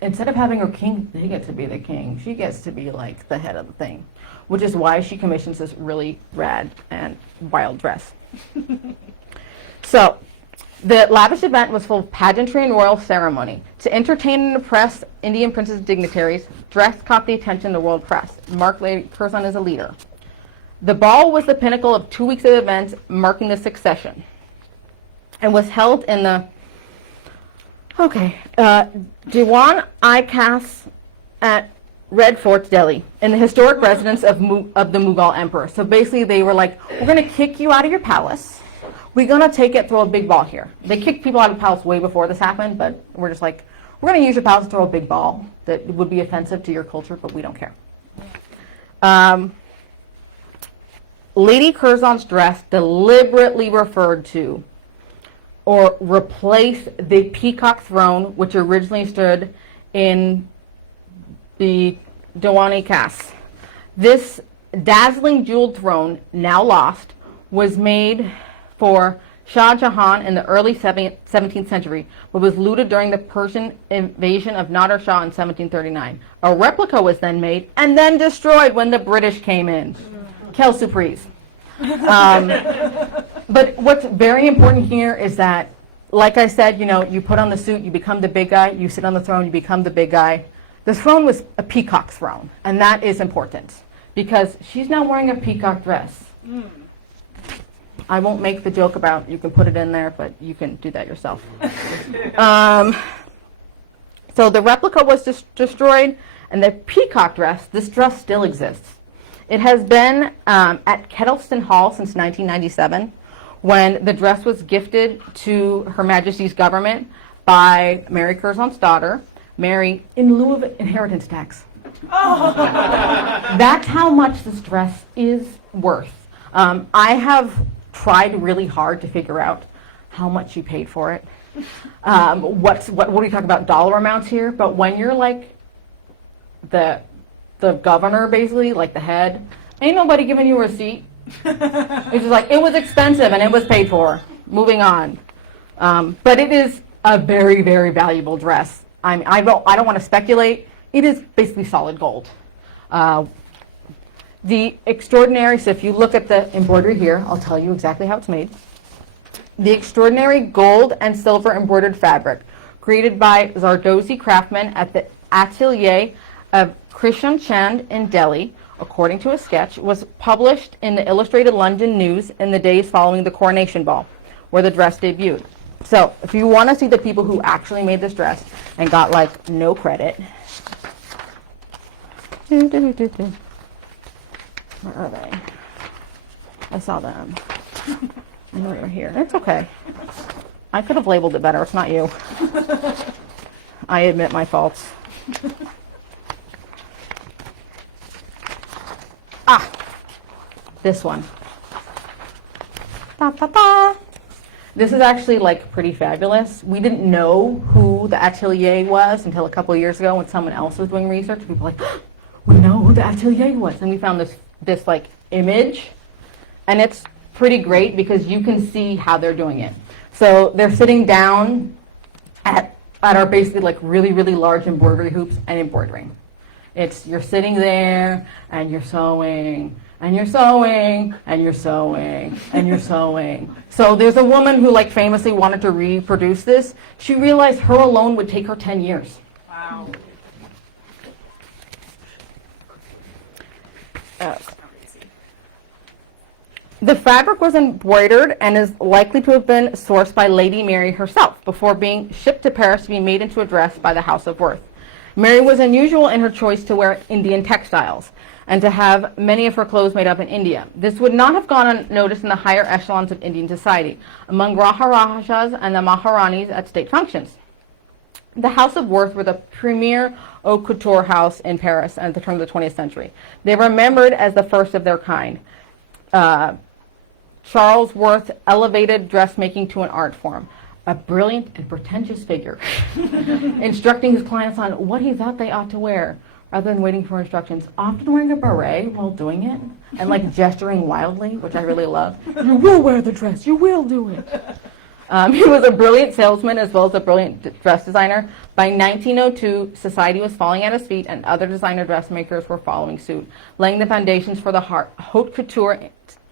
instead of having her king, they get to be the king. She gets to be the head of the thing, which is why she commissions this really rad and wild dress. So the lavish event was full of pageantry and royal ceremony. To entertain and impress Indian princes and dignitaries, dress caught the attention of the world press. Mark Lady Curzon as a leader. The ball was the pinnacle of 2 weeks of events marking the succession, and was held in the Diwan Ikas at Red Fort, Delhi, in the historic residence of the Mughal emperor. So basically, they were like, "We're going to kick you out of your palace. We're going to throw a big ball here." They kicked people out of the palace way before this happened, but we're just like, we're going to use your palace to throw a big ball that would be offensive to your culture, but we don't care. Lady Curzon's dress deliberately referred to or replaced the peacock throne, which originally stood in the Diwani Khas. This dazzling jeweled throne, now lost, was made for Shah Jahan in the early 17th century, but was looted during the Persian invasion of Nader Shah in 1739. A replica was then made and then destroyed when the British came in. Quelle surprise. But what's very important here is that, like I said, you put on the suit, you become the big guy, you sit on the throne, you become the big guy. The throne was a peacock throne, and that is important because she's now wearing a peacock dress. I won't make the joke about you can put it in there, but you can do that yourself. So the replica was destroyed, and the peacock dress, this dress still exists. It has been at Kettleston Hall since 1997, when the dress was gifted to Her Majesty's government by Mary Curzon's daughter, Mary, in lieu of inheritance tax. That's how much this dress is worth. I have tried really hard to figure out how much she paid for it. What are we talking about dollar amounts here? But when you're the governor, basically, the head, ain't nobody giving you a receipt. It's just it was expensive and it was paid for. Moving on. But it is a very, very valuable dress. I don't want to speculate. It is basically solid gold. The extraordinary, so if you look at the embroidery here, I'll tell you exactly how it's made. The extraordinary gold and silver embroidered fabric, created by Zardozi craftsmen at the atelier of Krishan Chand in Delhi, according to a sketch, was published in the Illustrated London News in the days following the coronation ball, where the dress debuted. So if you want to see the people who actually made this dress and got no credit, where are they? I saw them. I know they're here. It's okay. I could have labeled it better. It's not you. I admit my faults. This one. This is actually pretty fabulous. We didn't know who the atelier was until a couple of years ago when someone else was doing research. People were like, we know who the atelier was, and we found this image, and it's pretty great because you can see how they're doing it. So they're sitting down at our basically like really, really large embroidery hoops and embroidering. You're sitting there and you're sewing and you're sewing and you're sewing and you're sewing. So there's a woman who like famously wanted to reproduce this. She realized her alone would take her 10 years. Wow. The fabric was embroidered and is likely to have been sourced by Lady Mary herself before being shipped to Paris to be made into a dress by the House of Worth. Mary was unusual in her choice to wear Indian textiles and to have many of her clothes made up in India. This would not have gone unnoticed in the higher echelons of Indian society, among Maharajas and the Maharanis at state functions. The House of Worth were the premier haute couture house in Paris at the turn of the 20th century. They were remembered as the first of their kind. Charles Worth elevated dressmaking to an art form, a brilliant and pretentious figure, instructing his clients on what he thought they ought to wear, rather than waiting for instructions, often wearing a beret while doing it, and like gesturing wildly, which I really love. You will wear the dress, you will do it. He was a brilliant salesman as well as a brilliant dress designer. By 1902, society was falling at his feet and other designer dressmakers were following suit, laying the foundations for the haute couture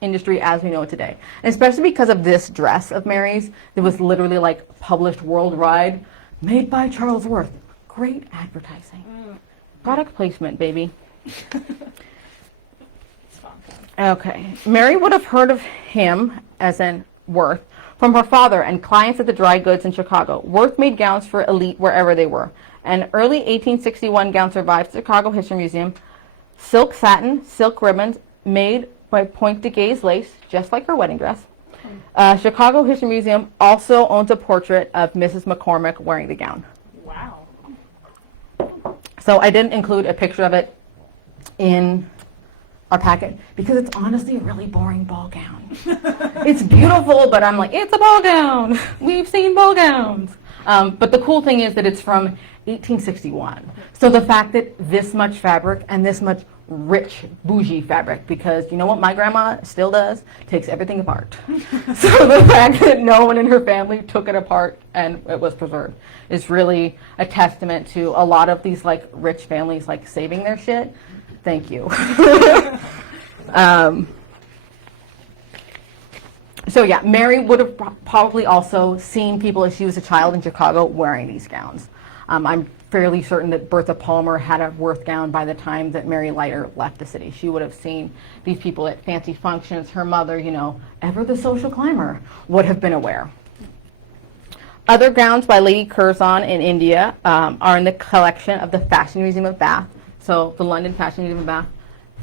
industry as we know it today. And especially because of this dress of Mary's that was literally like published worldwide, made by Charles Worth. Great advertising. Product placement, baby. Okay. Mary would have heard of him, as in Worth, from her father and clients at the dry goods in Chicago. Worth made gowns for elite wherever they were. An early 1861 gown survives the Chicago History Museum. Silk satin, silk ribbons, made by Point de Gaze lace, just like her wedding dress. Chicago History Museum also owns a portrait of Mrs. McCormick wearing the gown. Wow. So I didn't include a picture of it in our packet because it's honestly a really boring ball gown. It's beautiful, but I'm like, it's a ball gown. We've seen ball gowns. But the cool thing is that it's from 1861. So the fact that this much fabric and this much rich, bougie fabric, because you know what my grandma still does? Takes everything apart. So the fact that no one in her family took it apart and it was preserved is really a testament to a lot of these like rich families like saving their shit. Thank you. So yeah, Mary would have probably also seen people as she was a child in Chicago wearing these gowns. I'm fairly certain that Bertha Palmer had a Worth gown by the time that Mary Leiter left the city. She would have seen these people at fancy functions. Her mother, you know, ever the social climber, would have been aware. Other gowns by Lady Curzon in India are in the collection of the Fashion Museum of Bath. So the London Fashion Museum of Bath,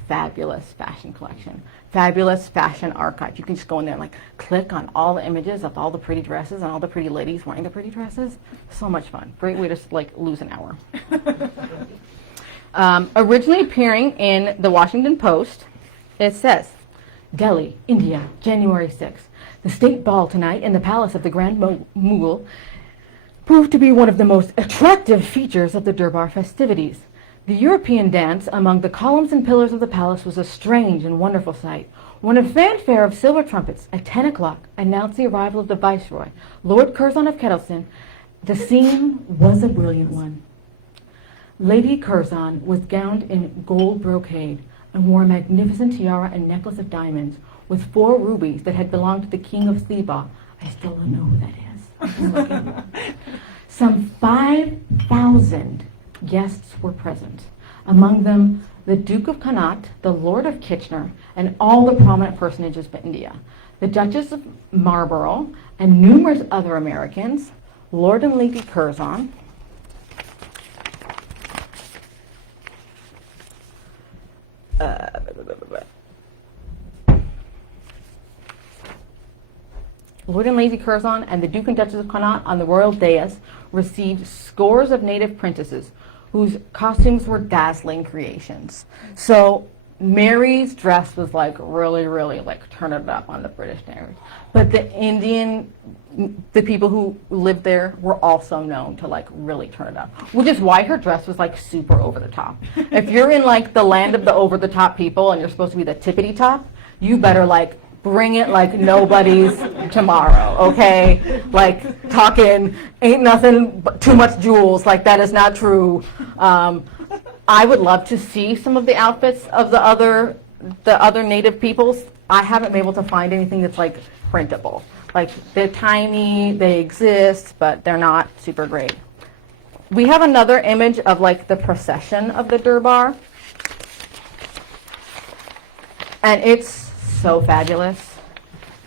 fabulous fashion collection. Fabulous fashion archive. You can just go in there and like click on all the images of all the pretty dresses and all the pretty ladies wearing the pretty dresses. So much fun. Great way to like lose an hour. Originally appearing in the Washington Post, it says, Delhi, India, January 6th. The state ball tonight in the palace of the Grand Mughal proved to be one of the most attractive features of the Durbar festivities. The European dance among the columns and pillars of the palace was a strange and wonderful sight. When a fanfare of silver trumpets at 10 o'clock announced the arrival of the Viceroy, Lord Curzon of Kettleston, the scene was a brilliant one. Lady Curzon was gowned in gold brocade and wore a magnificent tiara and necklace of diamonds with 4 rubies that had belonged to the King of Seba. I still don't know who that is. Some 5,000 guests were present, among them the Duke of Connaught, the Lord of Kitchener, and all the prominent personages of India, the Duchess of Marlborough, and numerous other Americans, Lord and Lady Curzon, Lord and Lady Curzon and the Duke and Duchess of Connaught on the royal dais received scores of native princesses whose costumes were dazzling creations. So Mary's dress was like really, really like turn it up on the British standards. But the people who lived there were also known to like really turn it up, which is why her dress was like super over the top. If you're in like the land of the over the top people and you're supposed to be the tippity top, you better like bring it like nobody's tomorrow, okay? Like, talking, ain't nothing but too much jewels, like that is not true. I would love to see some of the outfits of the other native peoples. I haven't been able to find anything that's like printable. Like, they're tiny, they exist, but they're not super great. We have another image of like the procession of the Durbar. And it's so fabulous.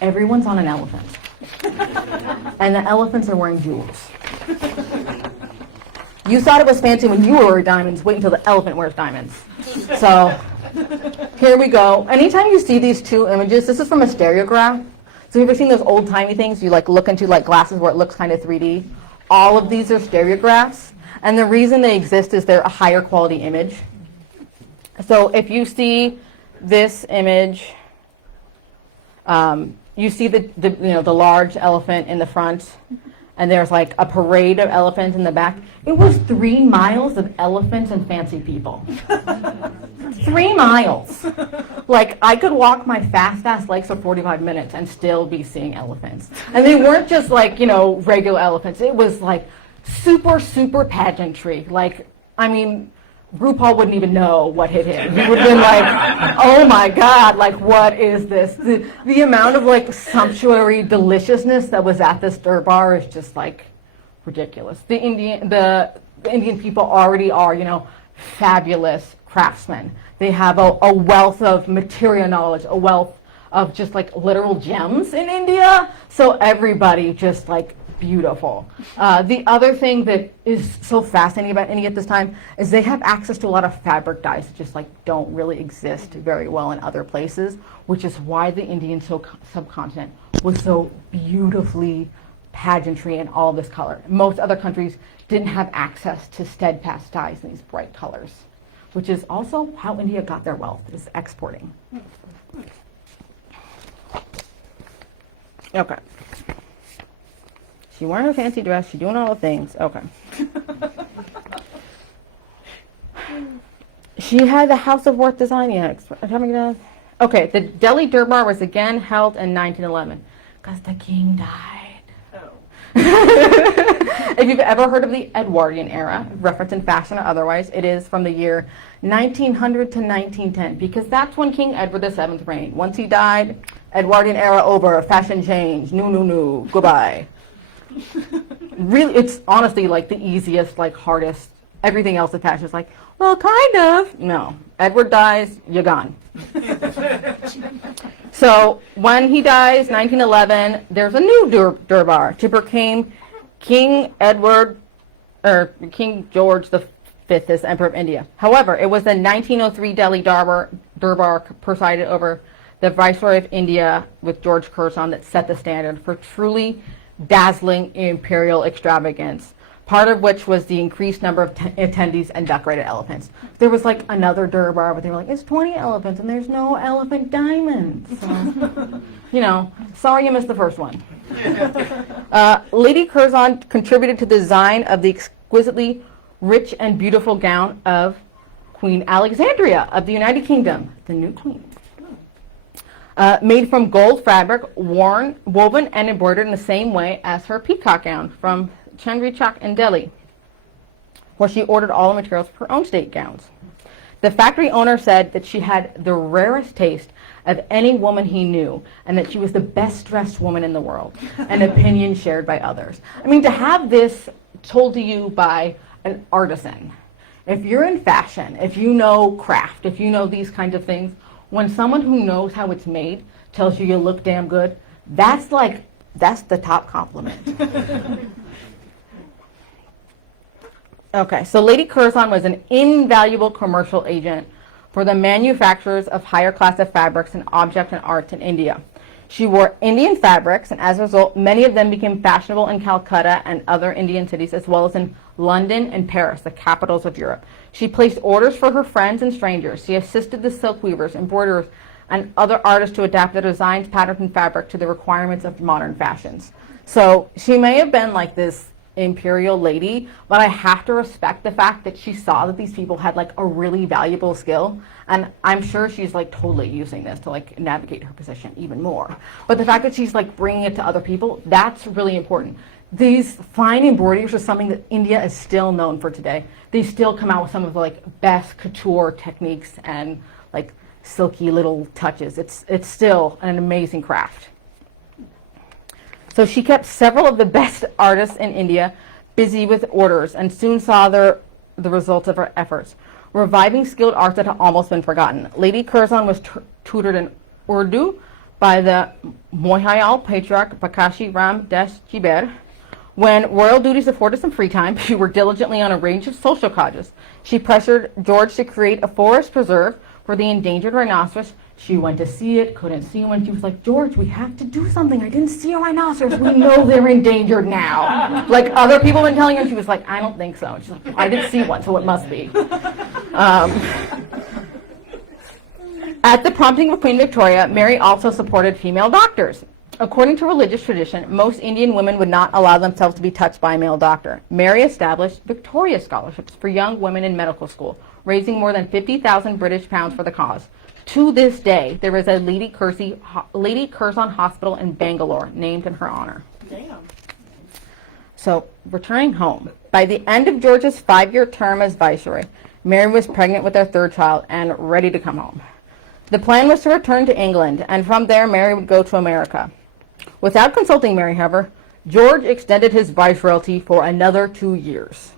Everyone's on an elephant. And the elephants are wearing jewels. You thought it was fancy when you wore diamonds. Wait until the elephant wears diamonds. So here we go. Anytime you see these two images, this is from a stereograph. So have you ever seen those old-timey things? You like look into like glasses where it looks kind of 3D. All of these are stereographs. And the reason they exist is they're a higher quality image. So if you see this image, you see the large elephant in the front, and there's like a parade of elephants in the back. It was 3 miles of elephants and fancy people. 3 miles. Like, I could walk my fast-ass legs for 45 minutes and still be seeing elephants. And they weren't just like, regular elephants. It was like super, super pageantry. Like, I mean, RuPaul wouldn't even know what hit him. He would have been like, oh my God, like, what is this? The amount of like sumptuary deliciousness that was at this Durbar is just like ridiculous. The Indian people already are, fabulous craftsmen. They have a wealth of material knowledge, a wealth of just like literal gems in India. So everybody just like beautiful. The other thing that is so fascinating about India at this time is they have access to a lot of fabric dyes that just like don't really exist very well in other places, which is why the Indian subcontinent was so beautifully pageantry and all this color. Most other countries didn't have access to steadfast dyes in these bright colors, which is also how India got their wealth, is exporting. Okay. She wearing her fancy dress. She doing all the things. Okay. She had the House of Worth design. Yeah. Okay. The Delhi Durbar was again held in 1911 because the king died. Oh. If you've ever heard of the Edwardian era, reference in fashion or otherwise, it is from the year 1900 to 1910 because that's when King Edward VII reigned. Once he died, Edwardian era over. Fashion change. No. Goodbye. Really, it's honestly like the easiest, like hardest. Everything else attached is like, well, kind of. No, Edward dies, you're gone. So when he dies, 1911, there's a new Durbar to proclaim King Edward, or King George V as Emperor of India. However, it was the 1903 Delhi Durbar presided over the Viceroy of India with George Curzon that set the standard for truly dazzling imperial extravagance, part of which was the increased number of attendees and decorated elephants. There was like another Durbar, but they were like, it's 20 elephants and there's no elephant diamonds. So, sorry you missed the first one. Lady Curzon contributed to the design of the exquisitely rich and beautiful gown of Queen Alexandria of the United Kingdom, the new queen. Made from gold fabric, woven and embroidered in the same way as her peacock gown from Chandri Chowk in Delhi, where she ordered all the materials for her own state gowns. The factory owner said that she had the rarest taste of any woman he knew, and that she was the best dressed woman in the world, an opinion shared by others. I mean, to have this told to you by an artisan, if you're in fashion, if you know craft, if you know these kinds of things, when someone who knows how it's made tells you look damn good, that's the top compliment. Okay, so Lady Curzon was an invaluable commercial agent for the manufacturers of higher class of fabrics and objects and arts in India. She wore Indian fabrics, and as a result, many of them became fashionable in Calcutta and other Indian cities, as well as in London and Paris, the capitals of Europe. She placed orders for her friends and strangers. She assisted the silk weavers, embroiderers, and other artists to adapt their designs, patterns, and fabric to the requirements of modern fashions. So she may have been like this imperial lady, but I have to respect the fact that she saw that these people had like a really valuable skill, and I'm sure she's like totally using this to like navigate her position even more. But the fact that she's like bringing it to other people, that's really important. These fine embroideries are something that India is still known for today. They still come out with some of the like best couture techniques and like silky little touches. It's still an amazing craft. So she kept several of the best artists in India busy with orders and soon saw the results of her efforts, reviving skilled arts that had almost been forgotten. Lady Curzon was tutored in Urdu by the Mohyal patriarch Prakashi Ram Das Jiber. When royal duties afforded some free time, she worked diligently on a range of social causes. She pressured George to create a forest preserve for the endangered rhinoceros. She went to see it, couldn't see one. She was like, George, we have to do something. I didn't see a rhinoceros. We know they're endangered now. Like other people have been telling her, she was like, I don't think so. She's like, I didn't see one, so it must be. At the prompting of Queen Victoria, Mary also supported female doctors. According to religious tradition, most Indian women would not allow themselves to be touched by a male doctor. Mary established Victoria scholarships for young women in medical school, raising more than 50,000 British pounds for the cause. To this day, there is a Lady Curzon Hospital in Bangalore named in her honor. Damn. So, returning home. By the end of George's 5-year term as Viceroy, Mary was pregnant with their third child and ready to come home. The plan was to return to England, and from there, Mary would go to America. Without consulting Mary, however, George extended his viceroyalty for another 2 years.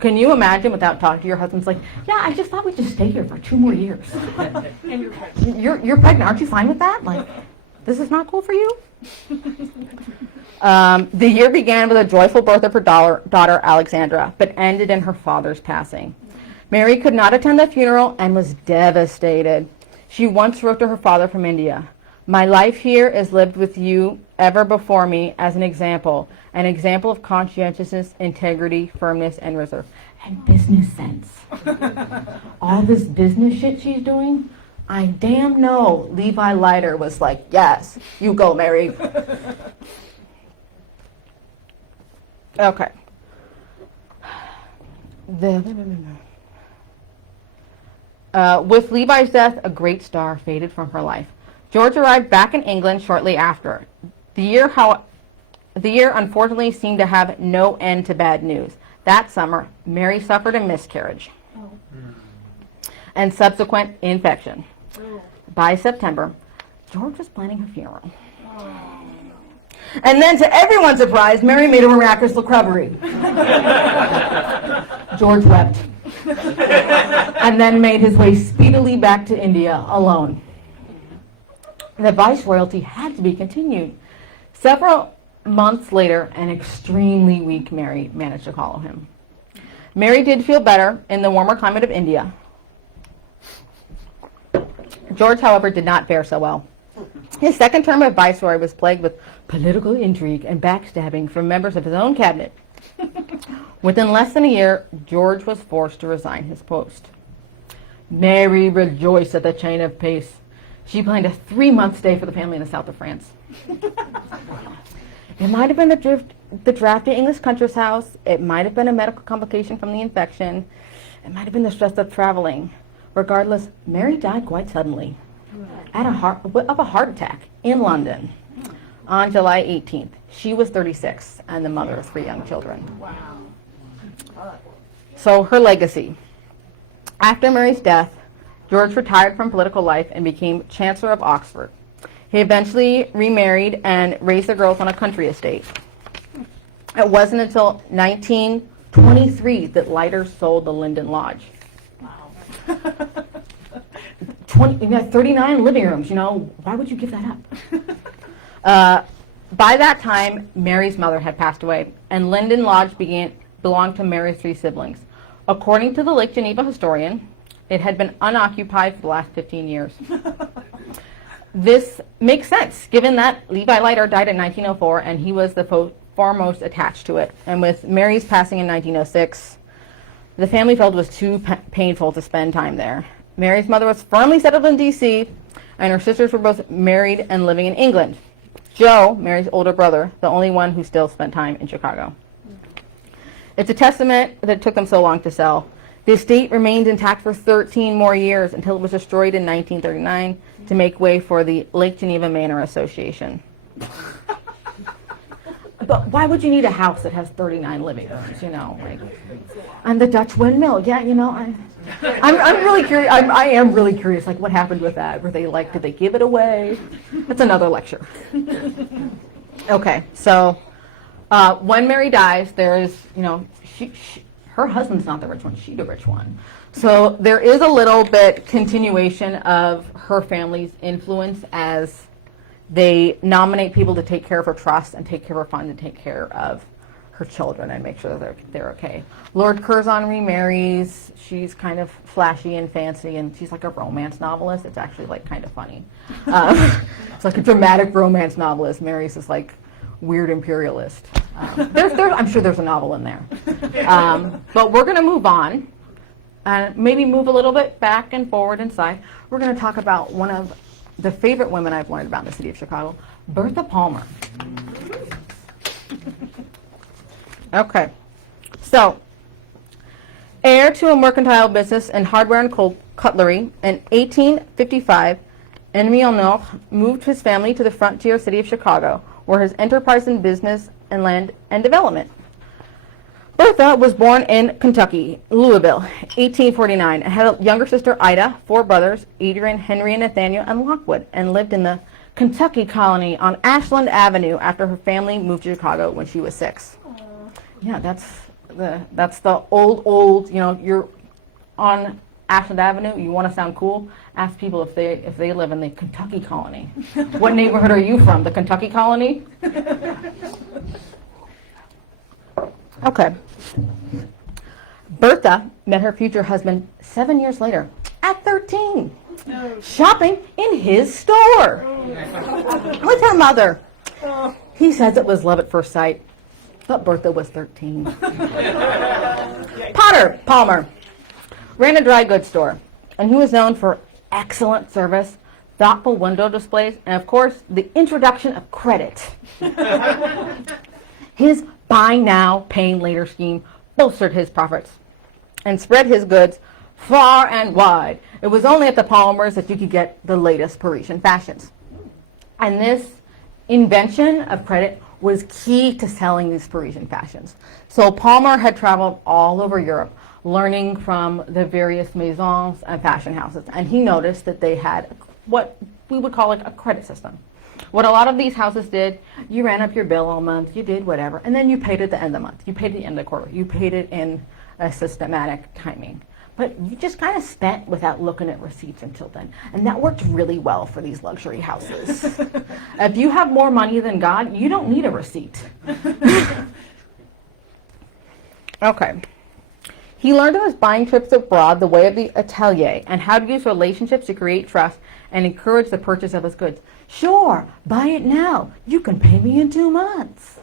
Can you imagine without talking to your husband's like, yeah, I just thought we'd just stay here for 2 more years. And you're pregnant. You're pregnant. Aren't you fine with that? Like, this is not cool for you? The year began with a joyful birth of her daughter, Alexandra, but ended in her father's passing. Mary could not attend the funeral and was devastated. She once wrote to her father from India, "My life here is lived with you ever before me as an example of conscientiousness, integrity, firmness, and reserve." And business sense. All this business shit she's doing, I damn know Levi Leiter was like, yes, you go, Mary. Okay. With Levi's death, a great star faded from her life. George arrived back in England shortly after. The year unfortunately seemed to have no end to bad news. That summer, Mary suffered a miscarriage and subsequent infection. By September, George was planning her funeral. And then, to everyone's surprise, Mary made a miraculous recovery. George wept. And then made his way speedily back to India alone. The viceroyalty had to be continued. Several months later, an extremely weak Mary managed to follow him. Mary did feel better in the warmer climate of India. George, however, did not fare so well. His second term as viceroy was plagued with political intrigue and backstabbing from members of his own cabinet. Within less than a year, George was forced to resign his post. Mary rejoiced at the change of pace. She planned a 3-month stay for the family in the south of France. It might have been the drafty English country's house. It might have been a medical complication from the infection. It might have been the stress of traveling. Regardless, Mary died quite suddenly of a heart attack in London on July 18th. She was 36 and the mother of 3 young children. Wow. So her legacy. After Mary's death, George retired from political life and became Chancellor of Oxford. He eventually remarried and raised the girls on a country estate. It wasn't until 1923 that Leiter sold the Linden Lodge. Wow. 39 living rooms, why would you give that up? By that time, Mary's mother had passed away, and Linden Lodge belonged to Mary's 3 siblings. According to the Lake Geneva historian, it had been unoccupied for the last 15 years. This makes sense, given that Levi Leiter died in 1904, and he was the foremost attached to it. And with Mary's passing in 1906, the family felt it was too painful to spend time there. Mary's mother was firmly settled in D.C., and her sisters were both married and living in England. Joe, Mary's older brother, the only one who still spent time in Chicago. It's a testament that it took them so long to sell. The estate remained intact for 13 more years until it was destroyed in 1939 to make way for the Lake Geneva Manor Association. But why would you need a house that has 39 living rooms, you know? Like, and the Dutch windmill, yeah, you know, I'm really curious. I am really curious, like, what happened with that? Were they like, did they give it away? That's another lecture. Okay, so when Mary dies, there is, you know, her husband's not the rich one, she's the rich one. So there is a little bit continuation of her family's influence as they nominate people to take care of her trust and take care of her fund and take care of her children and make sure that they're okay. Lord Curzon remarries. She's kind of flashy and fancy, and she's like a romance novelist. It's actually like kind of funny. It's like a dramatic romance novelist. Mary's this like weird imperialist. I'm sure there's a novel in there. But we're going to move on and maybe move a little bit back and forward inside. We're going to talk about one of the favorite women I've learned about in the city of Chicago, Bertha Palmer. Okay, so heir to a mercantile business in hardware and cutlery, in 1855, Émile Nord moved his family to the frontier city of Chicago, where his enterprise in business and land and development. Bertha was born in Kentucky, Louisville, 1849, and had a younger sister, Ida, 4 brothers, Adrian, Henry, and Nathaniel, and Lockwood, and lived in the Kentucky colony on Ashland Avenue after her family moved to Chicago when she was 6. Yeah, that's the old, you know, you're on Ashland Avenue, you want to sound cool, ask people if they live in the Kentucky colony. What neighborhood are you from? The Kentucky colony? Okay. Bertha met her future husband 7 years later, at 13, shopping in his store with her mother. He says it was love at first sight, but Bertha was 13. Potter Palmer ran a dry goods store, and he was known for excellent service, thoughtful window displays, and of course, the introduction of credit. His buy now, paying later scheme bolstered his profits and spread his goods far and wide. It was only at the Palmers that you could get the latest Parisian fashions. And this invention of credit was key to selling these Parisian fashions. So Palmer had traveled all over Europe, learning from the various maisons and fashion houses, and he noticed that they had what we would call like a credit system. What a lot of these houses did, you ran up your bill all month, you did whatever, and then you paid at the end of the month, you paid at the end of the quarter, you paid it in a systematic timing. But you just kind of spent without looking at receipts until then. And that worked really well for these luxury houses. If you have more money than God, you don't need a receipt. Okay. He learned on his buying trips abroad the way of the atelier and how to use relationships to create trust and encourage the purchase of his goods. Sure, buy it now. You can pay me in 2 months.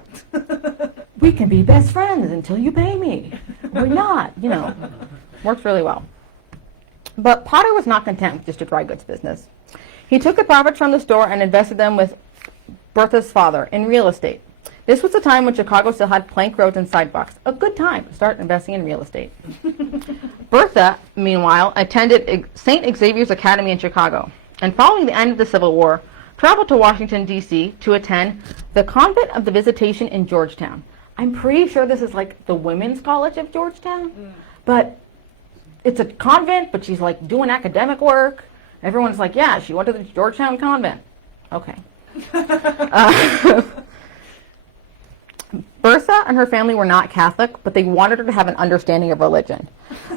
We can be best friends until you pay me. Or not, you know. Works really well. But Potter was not content with just a dry goods business. He took the profits from the store and invested them with Bertha's father in real estate. This was the time when Chicago still had plank roads and sidewalks. A good time to start investing in real estate. Bertha, meanwhile, attended St. Xavier's Academy in Chicago, and following the end of the Civil War, traveled to Washington, D.C. to attend the Convent of the Visitation in Georgetown. I'm pretty sure this is like the Women's College of Georgetown, but it's a convent, but she's like doing academic work. Everyone's like, yeah, she went to the Georgetown convent. Okay. Bertha and her family were not Catholic, but they wanted her to have an understanding of religion.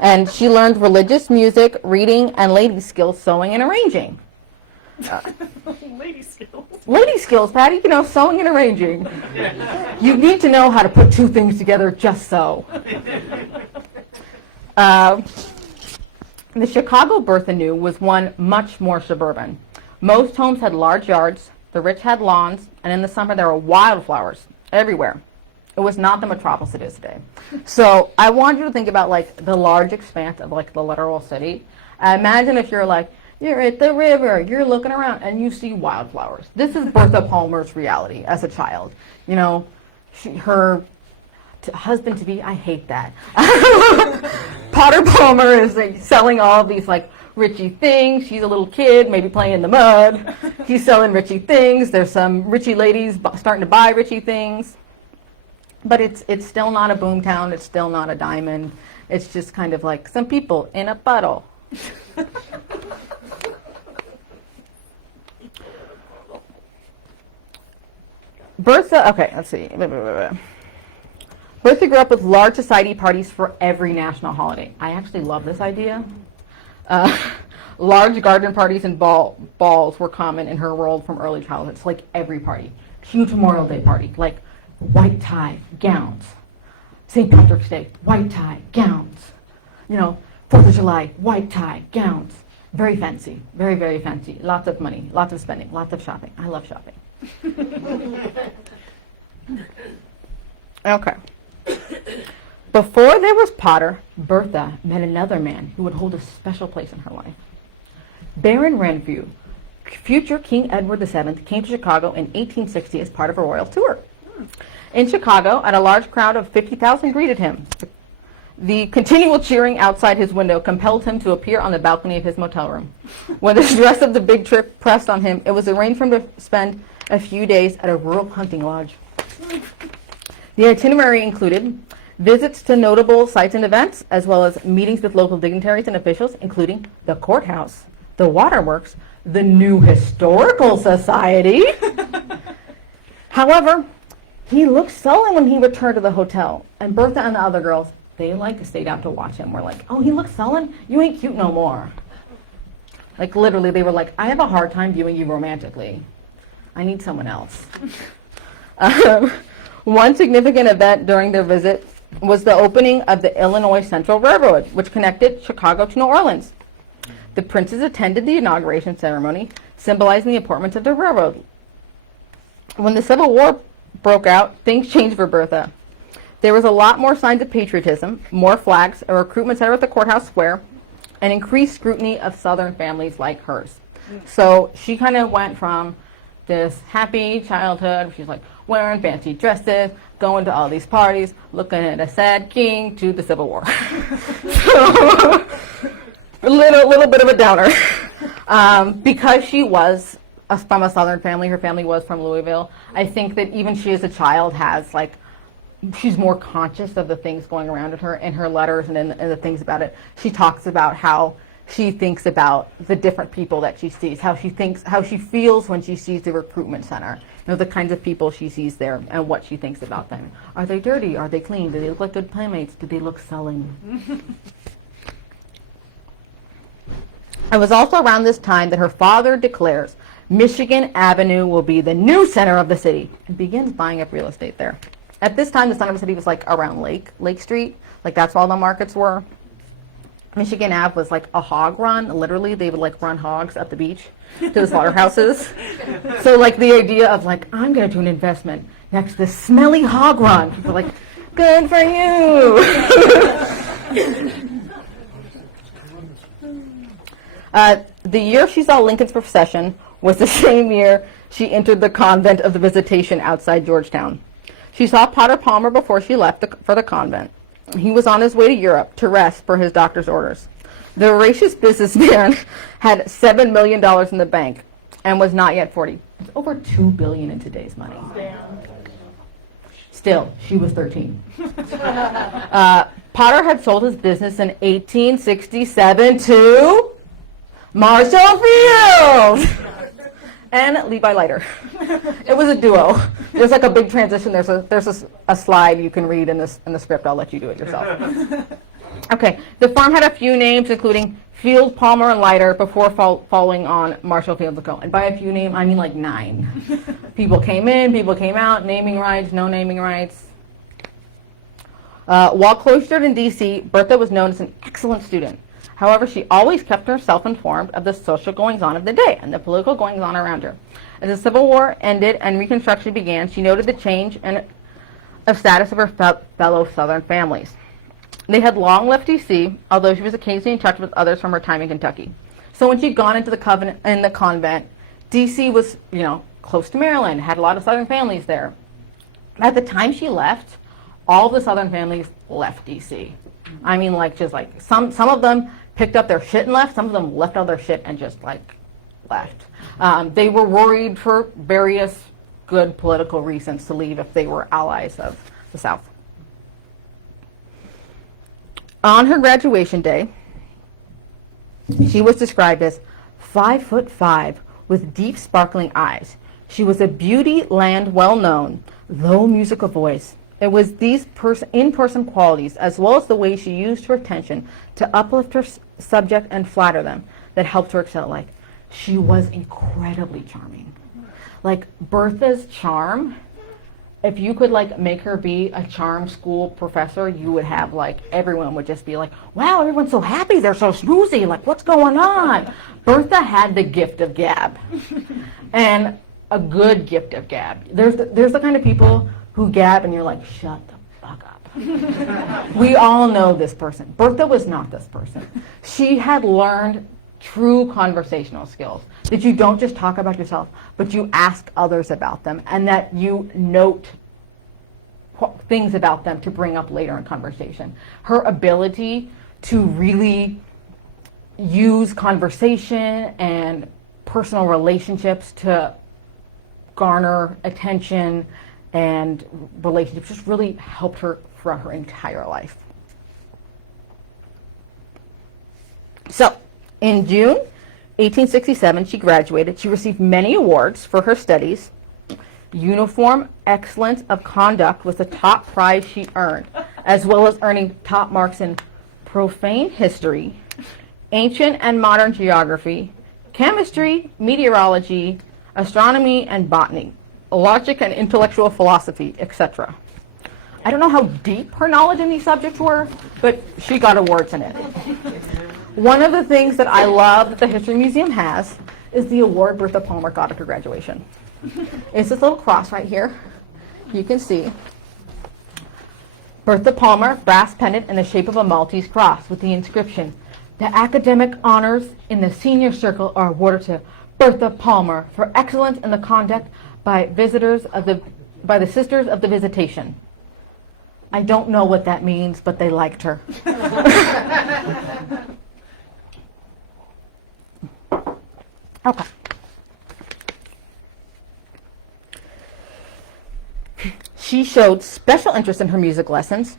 And she learned religious music, reading, and lady skills, sewing and arranging. Lady skills. Lady skills, Patty, you know, sewing and arranging. You need to know how to put 2 things together just so. The Chicago Bertha knew was one much more suburban. Most homes had large yards, the rich had lawns, and in the summer there were wildflowers everywhere. It was not the metropolis it is today. So I want you to think about like the large expanse of like the literal city. Imagine if you're like, you're at the river, you're looking around, and you see wildflowers. This is Bertha Palmer's reality as a child. You know, husband-to-be, I hate that. Potter Palmer is like selling all of these like Richie things. She's a little kid, maybe playing in the mud. He's selling Richie things. There's some Richie ladies starting to buy Richie things. But it's still not a boomtown. It's still not a diamond. It's just kind of like some people in a puddle. Bertha, okay, let's see. Bertha grew up with large society parties for every national holiday. I actually love this idea. Large garden parties and balls were common in her world from early childhood. So like every party. Huge Memorial Day party, like white tie, gowns. St. Patrick's Day, white tie, gowns. 4th of July, white tie, gowns. Very fancy, very, very fancy. Lots of money, lots of spending, lots of shopping. I love shopping. Okay. Before there was Potter, Bertha met another man who would hold a special place in her life. Baron Renfrew, future King Edward VII, came to Chicago in 1860 as part of a royal tour. In Chicago, and a large crowd of 50,000 greeted him. The continual cheering outside his window compelled him to appear on the balcony of his motel room. When the stress of the big trip pressed on him, it was arranged for him to spend a few days at a rural hunting lodge. The itinerary included visits to notable sites and events, as well as meetings with local dignitaries and officials, including the courthouse, the waterworks, the New Historical Society. However, he looked sullen when he returned to the hotel, and Bertha and the other girls, they stayed out to watch him. We're like, oh, he looks sullen? You ain't cute no more. Like literally, they were like, I have a hard time viewing you romantically. I need someone else. One significant event during their visit was the opening of the Illinois Central Railroad, which connected Chicago to New Orleans. The princes attended the inauguration ceremony, symbolizing the importance of the railroad. When the Civil War broke out, things changed for Bertha. There was a lot more signs of patriotism, more flags, a recruitment center at the courthouse square, and increased scrutiny of Southern families like hers. So she kind of went from this happy childhood, she's like wearing fancy dresses, going to all these parties, looking at a sad king, to the Civil War. So, a little bit of a downer. Because she was from a Southern family, her family was from Louisville, I think that even she as a child has she's more conscious of the things going around at her in her letters and in the things about it. She talks about how she thinks about the different people that she sees, how she feels when she sees the recruitment center, the kinds of people she sees there and what she thinks about them. Are they dirty? Are they clean? Do they look like good playmates? Do they look sullen? It was also around this time that her father declares Michigan Avenue will be the new center of the city and begins buying up real estate there. At this time, the center of the city was around Lake Street. That's where all the markets were. Michigan Ave was like a hog run. Literally, they would run hogs up the beach to the slaughterhouses. So the idea of I'm going to do an investment next to this smelly hog run. People are good for you. The year she saw Lincoln's procession was the same year she entered the convent of the Visitation outside Georgetown. She saw Potter Palmer before she left for the convent. He was on his way to Europe to rest per his doctor's orders. The voracious businessman had $7 million in the bank and was not yet 40. It's over $2 billion in today's money. Damn. Still, she was 13. Potter had sold his business in 1867 to Marshall Field and Levi Leiter. It was a duo. There's a big transition. There's a slide you can read in the script. I'll let you do it yourself. Okay, the farm had a few names, including Field, Palmer, and Leiter, before following on Marshall Field to go. And by a few names, I mean 9. People came in, people came out, naming rights, no naming rights. While cloistered in D.C., Bertha was known as an excellent student. However, she always kept herself informed of the social goings-on of the day and the political goings-on around her. As the Civil War ended and Reconstruction began, she noted the change of status of her fellow Southern families. They had long left D.C., although she was occasionally in touch with others from her time in Kentucky. So when she'd gone into the convent, D.C. was, close to Maryland, had a lot of Southern families there. At the time she left, all the Southern families left DC. I mean, like, just like, some of them picked up their shit and left, some of them left all their shit and just, like, left. They were worried for various good political reasons to leave if they were allies of the South. On her graduation day, she was described as 5'5" with deep sparkling eyes. She was a beauty land well known, low musical voice. It was these in-person qualities, as well as the way she used her attention to uplift her subject and flatter them, that helped her excel. Like, she was incredibly charming. Like, Bertha's charm, if you could, like, make her be a charm school professor, you would have, like, everyone would just be like, wow, everyone's so happy, they're so smoozy, like, what's going on? Bertha had the gift of gab, and a good gift of gab. There's the kind of people who gab and you're like, shut the fuck up. We all know this person. Bertha was not this person. She had learned true conversational skills, that you don't just talk about yourself, but you ask others about them, and that you note things about them to bring up later in conversation. Her ability to really use conversation and personal relationships to garner attention and relationships just really helped her throughout her entire life. So, in June 1867, she graduated. She received many awards for her studies. Uniform excellence of conduct was the top prize she earned, as well as earning top marks in profane history, ancient and modern geography, chemistry, meteorology, astronomy and botany, logic and intellectual philosophy, etc. I don't know how deep her knowledge in these subjects were, but she got awards in it. One of the things that I love that the History Museum has is the award Bertha Palmer got at her graduation. It's this little cross right here. You can see Bertha Palmer, brass pendant in the shape of a Maltese cross with the inscription, "The academic honors in the senior circle are awarded to Bertha Palmer for excellence in the conduct by the Sisters of the Visitation." I don't know what that means, but they liked her. Okay. She showed special interest in her music lessons.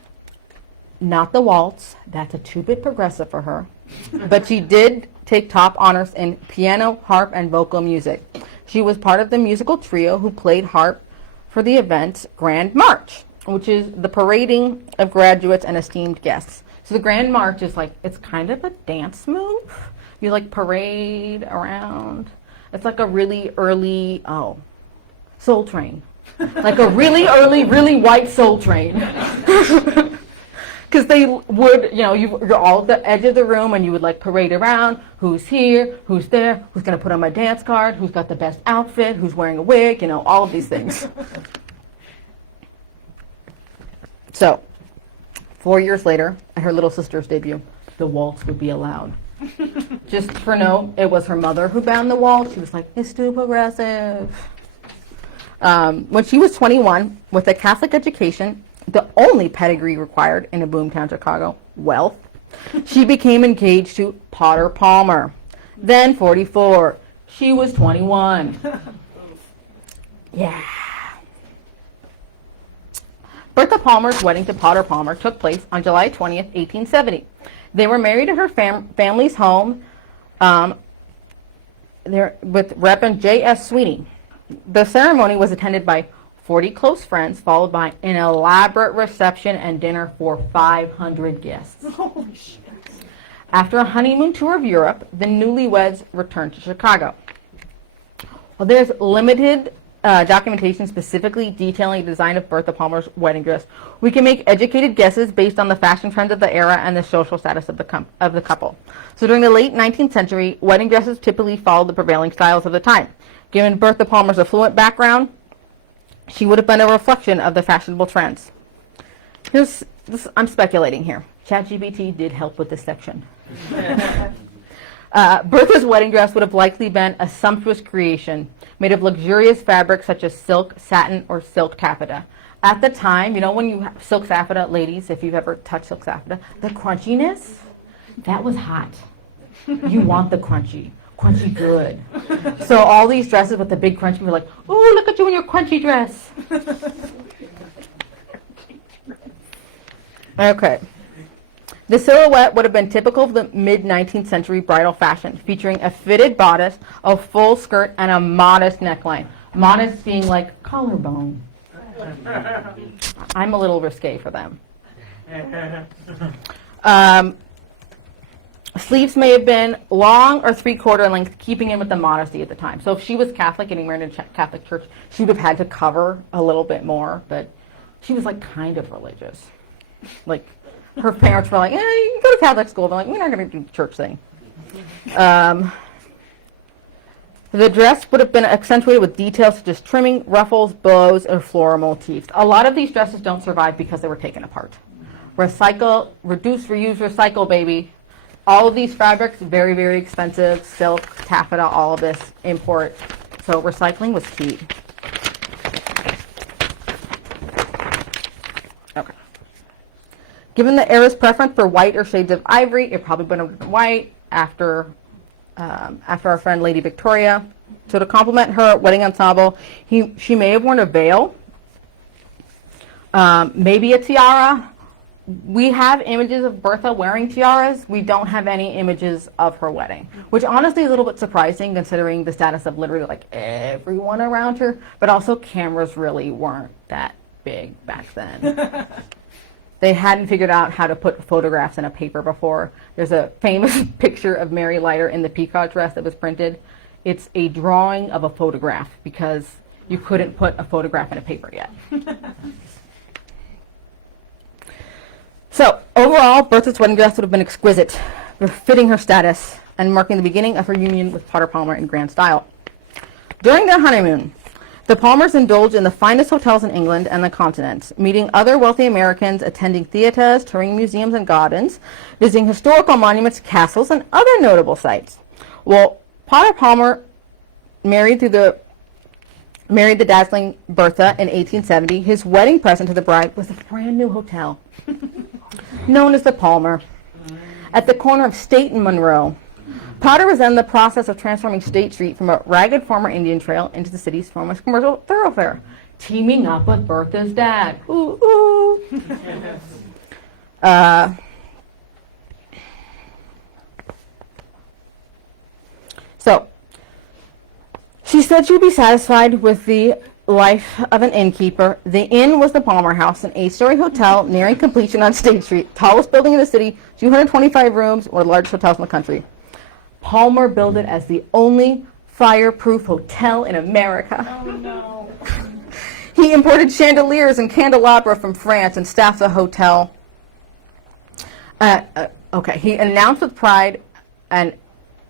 Not the waltz, that's a 2-bit progressive for her. But she did take top honors in piano, harp, and vocal music. She was part of the musical trio who played harp for the event's Grand March, which is the parading of graduates and esteemed guests. So the Grand March is like, it's kind of a dance move. You like parade around. It's like a really early, Soul Train. Like a really early, really white Soul Train. Because they would, you're all at the edge of the room and you would like parade around. Who's here? Who's there? Who's going to put on my dance card? Who's got the best outfit? Who's wearing a wig? All of these things. So, 4 years later, at her little sister's debut, the waltz would be allowed. Just for note, it was her mother who banned the waltz. She was like, it's too progressive. When she was 21, with a Catholic education, the only pedigree required in a boomtown Chicago, wealth, she became engaged to Potter Palmer, then 44. She was 21. Yeah. Bertha Palmer's wedding to Potter Palmer took place on July 20th, 1870. They were married at her family's home with Reverend J.S. Sweeney. The ceremony was attended by 40 close friends, followed by an elaborate reception and dinner for 500 guests. Holy shit. After a honeymoon tour of Europe, the newlyweds returned to Chicago. Well, there's limited documentation specifically detailing the design of Bertha Palmer's wedding dress. We can make educated guesses based on the fashion trends of the era and the social status of the couple. So during the late 19th century, wedding dresses typically followed the prevailing styles of the time. Given Bertha Palmer's affluent background, she would have been a reflection of the fashionable trends. I'm speculating here. ChatGPT did help with this section. Bertha's wedding dress would have likely been a sumptuous creation made of luxurious fabrics such as silk, satin, or silk taffeta. at the time, you know, when you have silk taffeta, ladies, if you've ever touched silk taffeta, the crunchiness, that was hot. You want the crunchy good. So all these dresses with the big crunchy, we're like, oh, look at you in your crunchy dress. Okay. The silhouette would have been typical of the mid-19th century bridal fashion, featuring a fitted bodice, a full skirt, and a modest neckline. Modest being like collarbone. I'm a little risque for them. Sleeves may have been long or three-quarter length, keeping in with the modesty at the time. So if she was Catholic, getting married in a Catholic church, she would have had to cover a little bit more, but she was like kind of religious. Like, her parents were like, you can go to Catholic school. They're like, we're not going to do the church thing. The dress would have been accentuated with details such as trimming, ruffles, bows, or floral motifs. A lot of these dresses don't survive because they were taken apart. Recycle, reduce, reuse, recycle, baby. All of these fabrics, very, very expensive. Silk, taffeta, all of this, import. So recycling was key. Okay. Given the era's preference for white or shades of ivory, it probably would have been white after our friend Lady Victoria. So to complement her wedding ensemble, she may have worn a veil, maybe a tiara. We have images of Bertha wearing tiaras. We don't have any images of her wedding, which honestly is a little bit surprising considering the status of literally like everyone around her, but also cameras really weren't that big back then. They hadn't figured out how to put photographs in a paper before. There's a famous picture of Mary Leiter in the peacock dress that was printed. It's a drawing of a photograph because you couldn't put a photograph in a paper yet. So overall, Bertha's wedding dress would have been exquisite, befitting her status and marking the beginning of her union with Potter Palmer in grand style. During their honeymoon, the Palmers indulged in the finest hotels in England and the continent, meeting other wealthy Americans, attending theaters, touring museums and gardens, visiting historical monuments, castles, and other notable sites. Well, Potter Palmer married the dazzling Bertha in 1870. His wedding present to the bride was a brand new hotel known as the Palmer at the corner of State and Monroe. Potter was in the process of transforming State Street from a ragged former Indian trail into the city's foremost commercial thoroughfare, teaming up with Bertha's dad. Ooh, ooh. So, she said she would be satisfied with the life of an innkeeper. The inn was the Palmer House, an 8-story hotel nearing completion on State Street, tallest building in the city, 225 rooms, one of the largest hotels in the country. Palmer billed it as the only fireproof hotel in America. Oh, no. He imported chandeliers and candelabra from France and staffed the hotel. He announced with pride and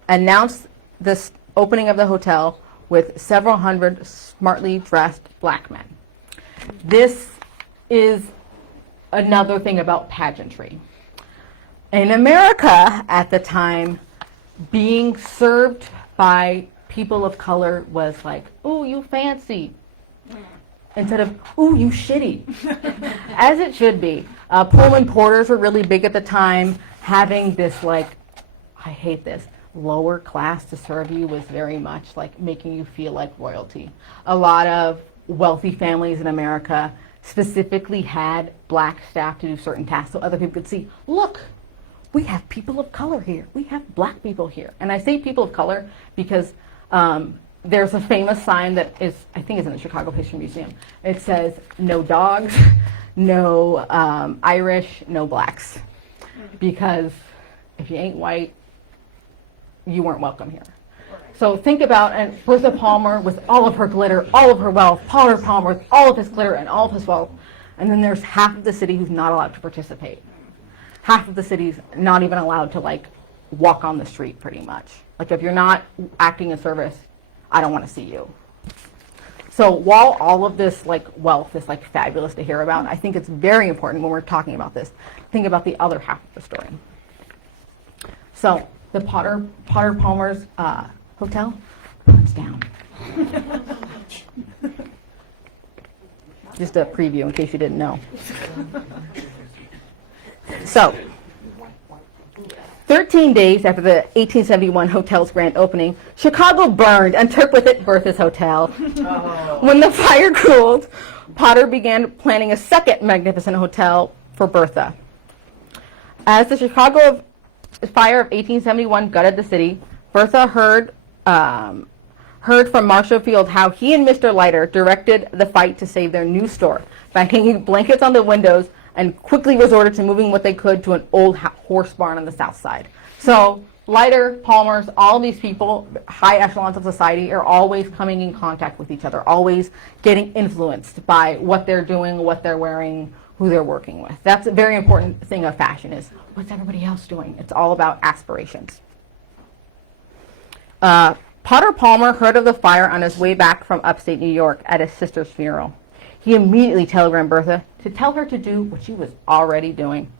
announced this opening of the hotel with several hundred smartly dressed black men. This is another thing about pageantry. In America at the time, being served by people of color was like, ooh, you fancy, instead of, ooh, you shitty, as it should be. Pullman porters were really big at the time. Having this, like, I hate this, lower class to serve you was very much like making you feel like royalty. A lot of wealthy families in America specifically had black staff to do certain tasks so other people could see, look, we have people of color here. We have black people here. And I say people of color because there's a famous sign that is, I think is in the Chicago History Museum. It says, no dogs, no Irish, no blacks. Because if you ain't white, you weren't welcome here. So think about, and Bertha Palmer with all of her glitter, all of her wealth, Potter Palmer with all of his glitter and all of his wealth, and then there's half of the city who's not allowed to participate. Half of the city's not even allowed to, like, walk on the street, pretty much. Like, if you're not acting in service, I don't want to see you. So while all of this, like, wealth is, like, fabulous to hear about, I think it's very important when we're talking about this, think about the other half of the story. So the Potter Palmer's hotel burns down. Just a preview in case you didn't know. So, 13 days after the 1871 hotel's grand opening, Chicago burned and took with it Bertha's hotel. When the fire cooled, Potter began planning a second magnificent hotel for Bertha. As the Chicago fire of 1871 gutted the city, Bertha heard from Marshall Field how he and Mr. Leiter directed the fight to save their new store by hanging blankets on the windows and quickly resorted to moving what they could to an old horse barn on the south side. So Leiter, Palmers, all these people, high echelons of society, are always coming in contact with each other, always getting influenced by what they're doing, what they're wearing, who they're working with. That's a very important thing of fashion is, what's everybody else doing? It's all about aspirations. Potter Palmer heard of the fire on his way back from upstate New York at his sister's funeral. He immediately telegrammed Bertha to tell her to do what she was already doing.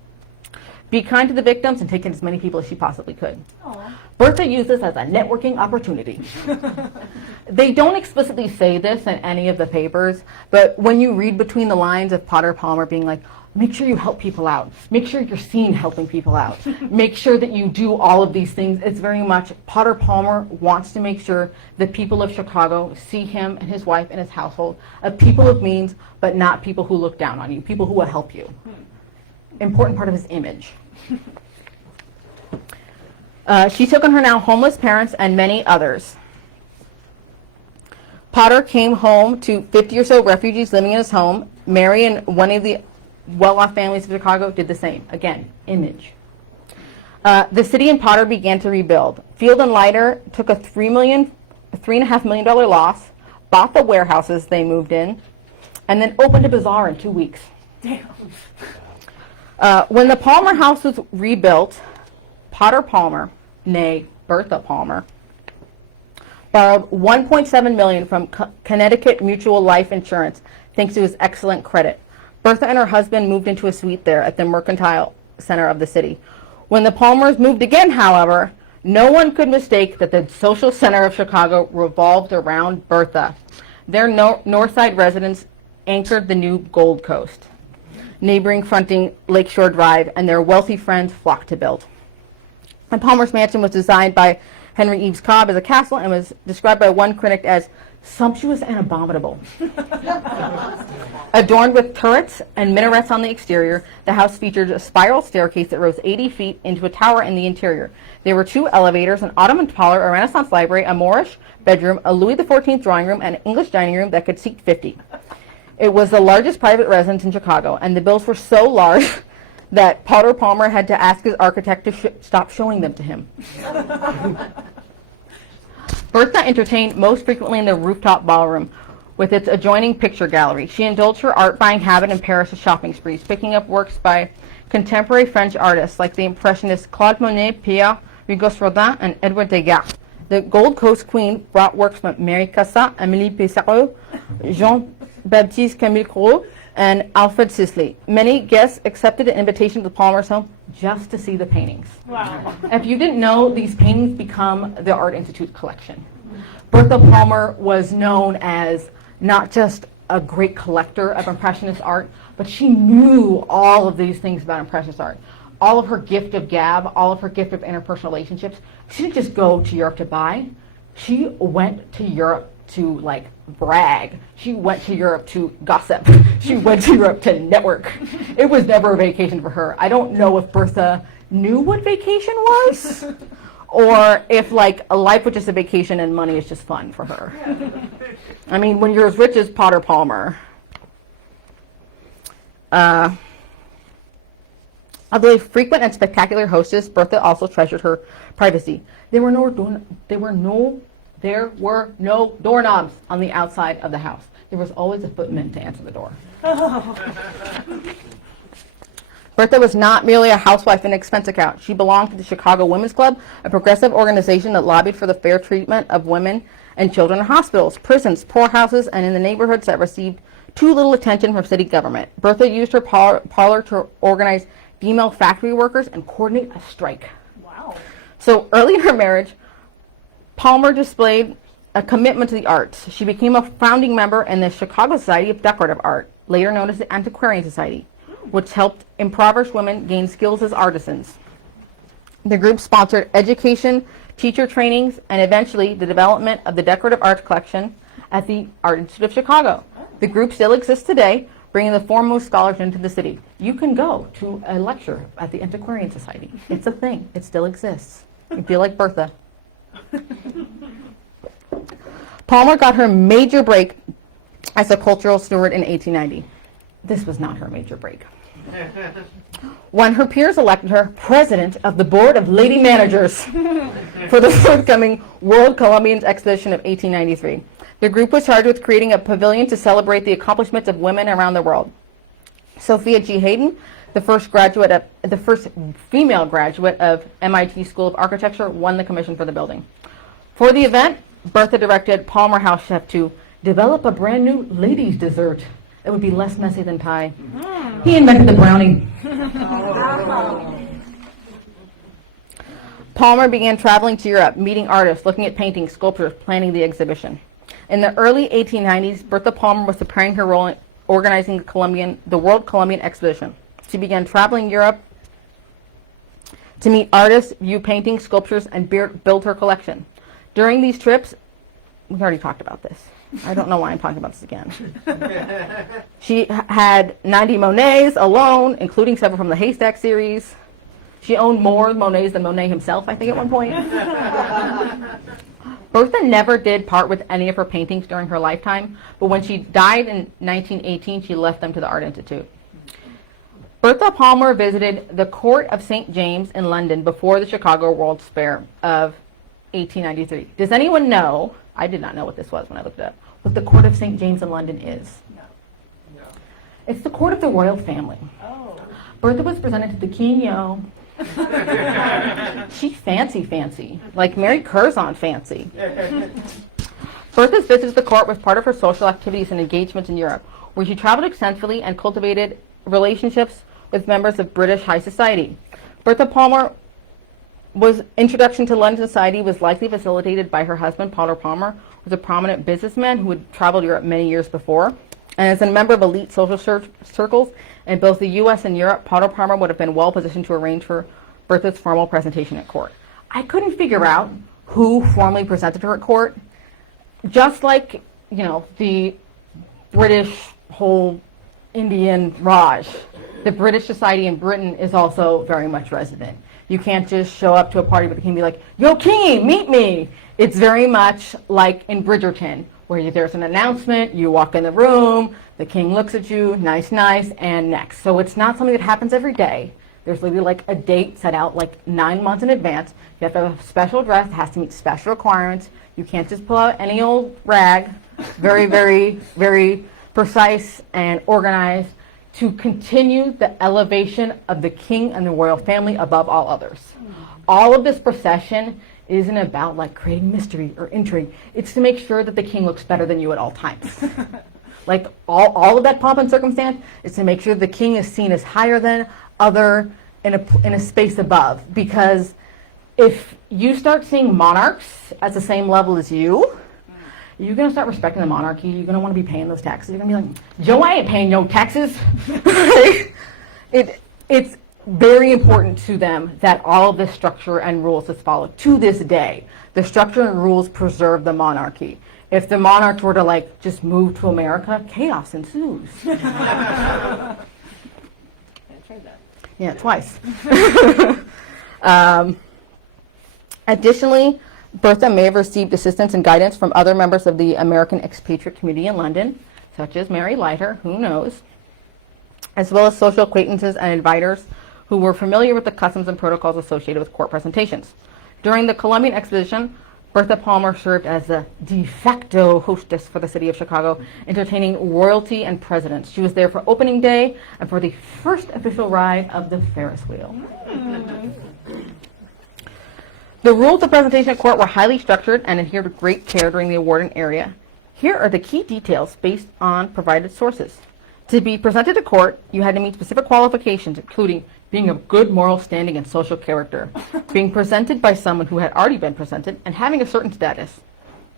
Be kind to the victims and take in as many people as she possibly could. Aww. Bertha used this as a networking opportunity. They don't explicitly say this in any of the papers, but when you read between the lines of Potter Palmer being like, make sure you help people out. Make sure you're seen helping people out. Make sure that you do all of these things. It's very much Potter Palmer wants to make sure that people of Chicago see him and his wife and his household as people of means, but not people who look down on you, people who will help you. Important part of his image. She took on her now homeless parents and many others. Potter came home to 50 or so refugees living in his home. Mary and one of the well-off families of Chicago did the same. Again, image. The city and Potter began to rebuild. Field and Leiter took a $3.5 million loss, bought the warehouses they moved in, and then opened a bazaar in 2 weeks. Damn. When the Palmer house was rebuilt, Potter Palmer, nay Bertha Palmer, borrowed $1.7 million from Connecticut Mutual Life Insurance thanks to his excellent credit. Bertha and her husband moved into a suite there at the Mercantile Center of the city. When the Palmers moved again, however, no one could mistake that the social center of Chicago revolved around Bertha. Their north side residence anchored the new Gold Coast, neighboring fronting Lakeshore Drive, and their wealthy friends flocked to build. The Palmer's mansion was designed by Henry Eves Cobb as a castle and was described by one critic as sumptuous and abominable. Adorned with turrets and minarets on the exterior, the house featured a spiral staircase that rose 80 feet into a tower in the interior. There were 2 elevators, an Ottoman parlor, a Renaissance library, a Moorish bedroom, a Louis XIV drawing room, and an English dining room that could seat 50. It was the largest private residence in Chicago, and the bills were so large that Potter Palmer had to ask his architect to stop showing them to him. Bertha entertained most frequently in the rooftop ballroom with its adjoining picture gallery. She indulged her art-buying habit in Paris with shopping sprees, picking up works by contemporary French artists like the Impressionists Claude Monet, Pierre Auguste Rodin, and Edward Degas. The Gold Coast Queen brought works from Mary Cassatt, Amélie Pissarro, Jean-Baptiste Camille Corot, and Alfred Sisley. Many guests accepted an invitation to the Palmer's home just to see the paintings. Wow. If you didn't know, these paintings become the Art Institute collection. Bertha Palmer was known as not just a great collector of Impressionist art, but she knew all of these things about Impressionist art. All of her gift of gab, all of her gift of interpersonal relationships. She didn't just go to Europe to buy. She went to Europe to like brag. She went to Europe to gossip. She went to Europe to network. It was never a vacation for her. I don't know if Bertha knew what vacation was or if like a life was just a vacation and money is just fun for her. I mean, when you're as rich as Potter Palmer. Although a frequent and spectacular hostess, Bertha also treasured her privacy. There were no doorknobs on the outside of the house. There was always a footman to answer the door. Bertha was not merely a housewife and expense account. She belonged to the Chicago Women's Club, a progressive organization that lobbied for the fair treatment of women and children in hospitals, prisons, poorhouses, and in the neighborhoods that received too little attention from city government. Bertha used her parlor to organize female factory workers and coordinate a strike. Wow. So early in her marriage, Palmer displayed a commitment to the arts. She became a founding member in the Chicago Society of Decorative Art. later known as the Antiquarian Society, which helped impoverished women gain skills as artisans. The group sponsored education, teacher trainings, and eventually the development of the decorative arts collection at the Art Institute of Chicago. The group still exists today, bringing the foremost scholars into the city. You can go to a lecture at the Antiquarian Society. It's a thing. It still exists. You feel like Bertha. Palmer got her major break as a cultural steward in 1890. This was not her major break. When her peers elected her president of the Board of Lady Managers for the forthcoming World Columbian Exposition of 1893. The group was charged with creating a pavilion to celebrate the accomplishments of women around the world. Sophia G. Hayden, the first female graduate of MIT School of Architecture, won the commission for the building. For the event, Bertha directed Palmer House chef to develop a brand new ladies' dessert. It would be less messy than pie. He invented the brownie. Palmer began traveling to Europe, meeting artists, looking at paintings, sculptures, planning the exhibition. In the early 1890s, Bertha Palmer was preparing her role in organizing the World Columbian Exposition. She began traveling Europe to meet artists, view paintings, sculptures, and build her collection. During these trips, we already talked about this. I don't know why I'm talking about this again. She had 90 Monets alone, including several from the Haystack series. She owned more Monets than Monet himself, I think, at one point. Bertha never did part with any of her paintings during her lifetime, but when she died in 1918, she left them to the Art Institute. Bertha Palmer visited the Court of St. James in London before the Chicago World's Fair of 1893. Does anyone know, I did not know what this was when I looked it up, what the Court of St. James in London is? No. It's the court of the royal family. Oh. Bertha was presented to the king, She fancy, like Mary Curzon fancy. Bertha's visit to the court was part of her social activities and engagements in Europe, where she traveled extensively and cultivated relationships with members of British high society. Bertha Palmer's introduction to London society was likely facilitated by her husband, Potter Palmer, who was a prominent businessman who had traveled Europe many years before. And as a member of elite social circles in both the U.S. and Europe, Potter Palmer would have been well positioned to arrange for Bertha's formal presentation at court. I couldn't figure out who formally presented her at court. Just like, the British whole Indian Raj, the British society in Britain is also very much resident. You can't just show up to a party with the king and be like, "Yo, Kingy, meet me." It's very much like in Bridgerton, where there's an announcement, you walk in the room, the king looks at you, nice, and next. So it's not something that happens every day. There's literally like a date set out like 9 months in advance. You have to have a special dress, it has to meet special requirements. You can't just pull out any old rag. Very, very, very precise and organized to continue the elevation of the king and the royal family above all others. All of this procession isn't about like creating mystery or intrigue. It's to make sure that the king looks better than you at all times. Like all of that pomp and circumstance is to make sure the king is seen as higher than, other, in a space above. Because if you start seeing monarchs at the same level as you're going to start respecting the monarchy. You're going to want to be paying those taxes. You're going to be like, "Joe, I ain't paying no taxes." It's very important to them that all of this structure and rules is followed. To this day, the structure and rules preserve the monarchy. If the monarchs were to just move to America, chaos ensues. Yeah, twice. Additionally, Bertha may have received assistance and guidance from other members of the American expatriate community in London, such as Mary Leiter, who knows, as well as social acquaintances and advisors who were familiar with the customs and protocols associated with court presentations. During the Columbian Exposition, Bertha Palmer served as the de facto hostess for the city of Chicago, entertaining royalty and presidents. She was there for opening day and for the first official ride of the Ferris wheel. The rules of presentation at court were highly structured and adhered with great care during the awarding area. Here are the key details based on provided sources. To be presented to court, you had to meet specific qualifications, including being of good moral standing and social character, being presented by someone who had already been presented, and having a certain status.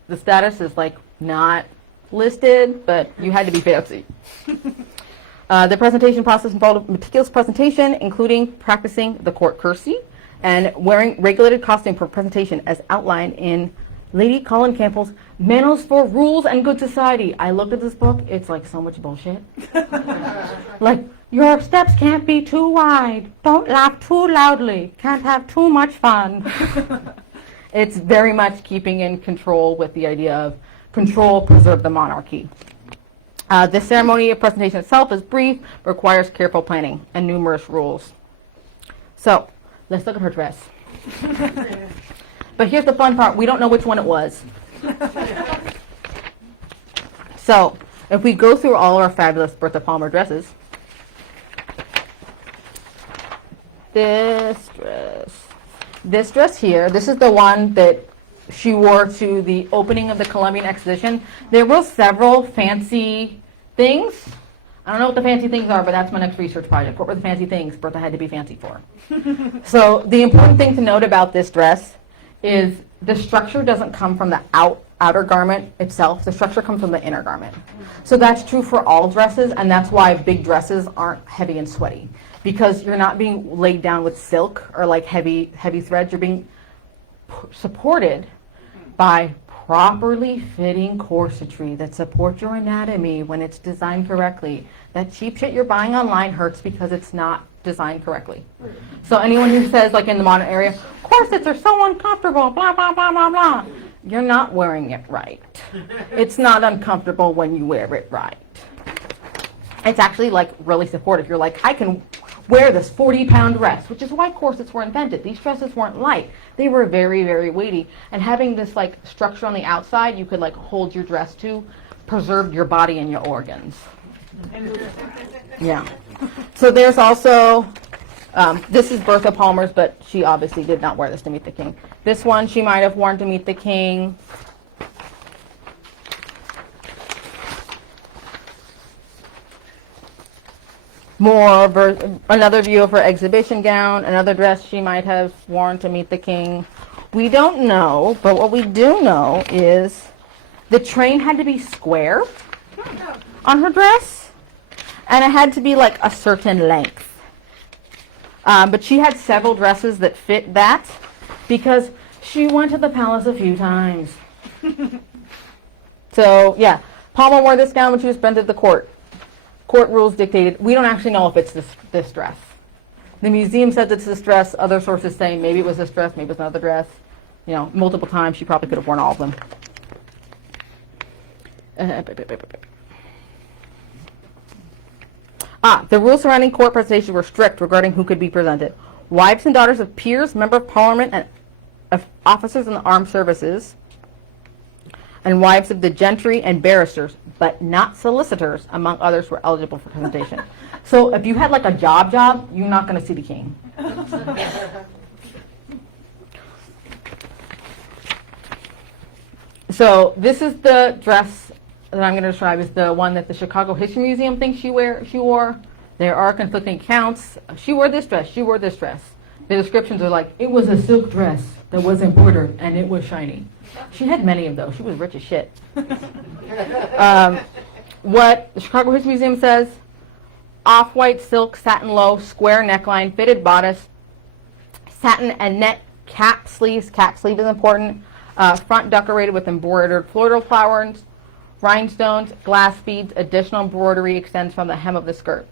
The status is not listed, but you had to be fancy. The presentation process involved meticulous presentation, including practicing the court courtesy and wearing regulated costume for presentation as outlined in Lady Colin Campbell's Manuals for Rules and Good Society. I looked at this book. It's like so much bullshit. Like, your steps can't be too wide. Don't laugh too loudly. Can't have too much fun. It's very much keeping in control with the idea of control, preserve the monarchy. The ceremony of presentation itself is brief, requires careful planning and numerous rules. So, let's look at her dress. But here's the fun part. We don't know which one it was. So, if we go through all our fabulous Bertha Palmer dresses, this dress here, this is the one that she wore to the opening of the Columbian Exposition. There were several fancy things. I don't know what the fancy things are, but that's my next research project. What were the fancy things Bertha had to be fancy for? So the important thing to note about this dress is the structure doesn't come from the outer garment itself. The structure comes from the inner garment. So that's true for all dresses, and that's why big dresses aren't heavy and sweaty, because you're not being laid down with silk or like heavy threads. You're being supported by properly fitting corsetry that supports your anatomy when it's designed correctly. That cheap shit you're buying online hurts because it's not designed correctly. So anyone who says, like in the modern area, corsets are so uncomfortable, blah, blah, blah, blah, blah, you're not wearing it right. It's not uncomfortable when you wear it right. It's actually like really supportive. You're like, I can wear this 40-pound dress, which is why corsets were invented. These dresses weren't light. They were very, very weighty. And having this like structure on the outside, you could like hold your dress to, preserve your body and your organs. Yeah. So there's also, this is Bertha Palmer's, but she obviously did not wear this to meet the king. This one she might have worn to meet the king. Another view of her exhibition gown, another dress she might have worn to meet the king. We don't know, but what we do know is the train had to be square on her dress, and it had to be like a certain length. But she had several dresses that fit that because she went to the palace a few times. So, yeah, Palmer wore this gown when she was presented to the court. Court rules dictated. We don't actually know if it's this dress. The museum says it's this dress. Other sources say maybe it was this dress, maybe it was another dress. You know, multiple times. She probably could have worn all of them. The rules surrounding court presentation were strict regarding who could be presented. Wives and daughters of peers, members of parliament, and of officers in the armed services, and wives of the gentry and barristers, but not solicitors, among others, were eligible for presentation. So if you had like a job, you're not going to see the king. So this is the dress that I'm going to describe, is the one that the Chicago History Museum thinks she wore. There are conflicting accounts. She wore this dress. She wore this dress. The descriptions are like, it was a silk dress that was embroidered and it was shiny. She had many of those. She was rich as shit. What the Chicago History Museum says, off-white silk, satin low, square neckline, fitted bodice, satin and net cap sleeves. Cap sleeve is important. Front decorated with embroidered floral flowers, rhinestones, glass beads. Additional embroidery extends from the hem of the skirt.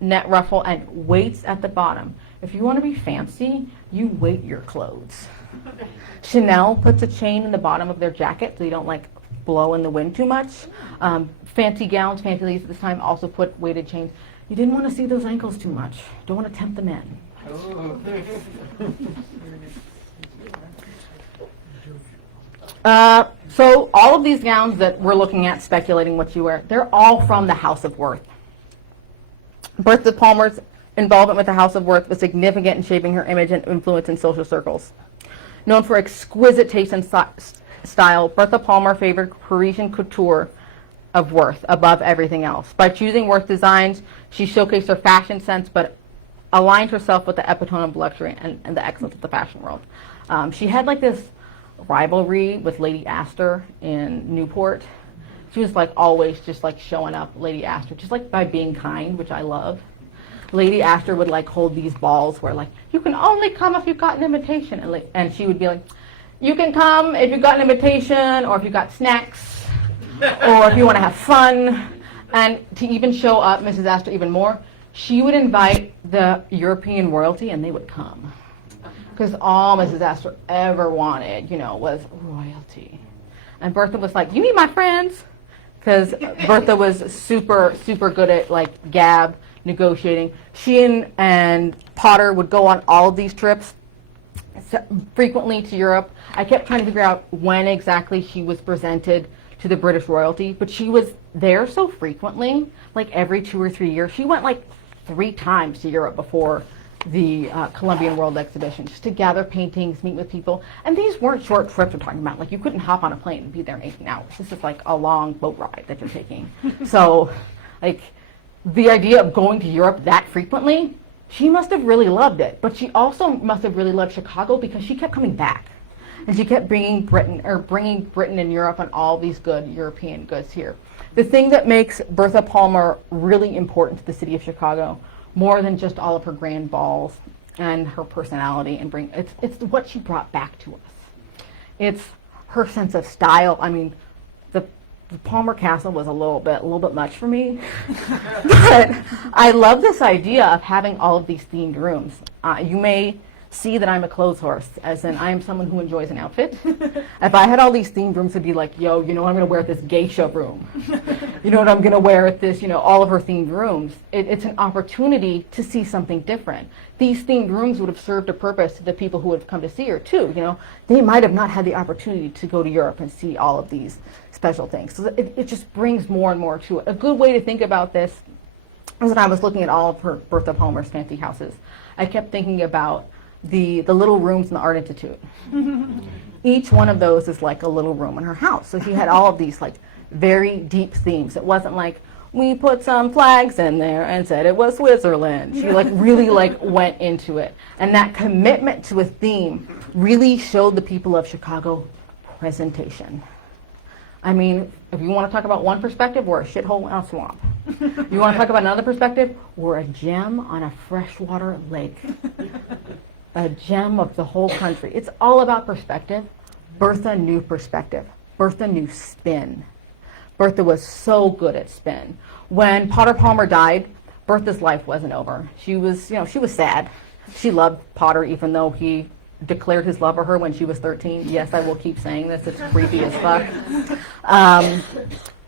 Net ruffle and weights at the bottom. If you want to be fancy, you weight your clothes. Chanel puts a chain in the bottom of their jacket so you don't like blow in the wind too much. Fancy gowns, fancy ladies at this time also put weighted chains. You didn't want to see those ankles too much. Don't want to tempt the men. So all of these gowns that we're looking at, speculating what you wear, they're all from the House of Worth. Bertha Palmer's involvement with the House of Worth was significant in shaping her image and influence in social circles. Known for exquisite taste and style, Bertha Palmer favored Parisian couture of Worth above everything else. By choosing Worth designs, she showcased her fashion sense, but aligned herself with the epitome of luxury and the excellence of the fashion world. She had like this rivalry with Lady Astor in Newport. She was like always just like showing up, Lady Astor, just like by being kind, which I love. Lady Astor would like hold these balls where like, you can only come if you've got an invitation. And she would be like, you can come if you've got an invitation, or if you've got snacks, or if you want to have fun. And to even show up Mrs. Astor even more, she would invite the European royalty and they would come. Because all Mrs. Astor ever wanted, was royalty. And Bertha was like, you need my friends? Because Bertha was super, super good at like gab, negotiating. She and Potter would go on all of these trips frequently to Europe. I kept trying to figure out when exactly she was presented to the British royalty, but she was there so frequently, like every 2 or 3 years. She went like 3 times to Europe before the Columbian World Exhibition, just to gather paintings, meet with people. And these weren't short trips we're talking about. Like, you couldn't hop on a plane and be there in 18 hours. This is like a long boat ride that you're taking. So, like, the idea of going to Europe that frequently, she must have really loved it. But she also must have really loved Chicago because she kept coming back. And she kept bringing Britain and Europe and all these good European goods here. The thing that makes Bertha Palmer really important to the city of Chicago, more than just all of her grand balls and her personality, it's what she brought back to us. It's her sense of style. I mean, the Palmer Castle was a little bit much for me, but I love this idea of having all of these themed rooms. You may see that I'm a clothes horse, as in I am someone who enjoys an outfit. If I had all these themed rooms, it'd be like, yo, I'm going to wear this geisha room. You know what I'm going to wear at this, all of her themed rooms. It's an opportunity to see something different. These themed rooms would have served a purpose to the people who would have come to see her too. They might have not had the opportunity to go to Europe and see all of these special things. So it just brings more and more to it. A good way to think about this is when I was looking at all of her Bertha Palmer's fancy houses, I kept thinking about the little rooms in the Art Institute. Each one of those is like a little room in her house. So she had all of these like very deep themes. It wasn't like, we put some flags in there and said it was Switzerland. She like really like went into it. And that commitment to a theme really showed the people of Chicago presentation. I mean, if you want to talk about one perspective, we're a shithole in a swamp. You want to talk about another perspective, we're a gem on a freshwater lake. A gem of the whole country. It's all about perspective. Bertha knew perspective. Bertha knew spin. Bertha was so good at spin. When Potter Palmer died, Bertha's life wasn't over. She was, she was sad. She loved Potter, even though he declared his love for her when she was 13. Yes, I will keep saying this. It's creepy as fuck.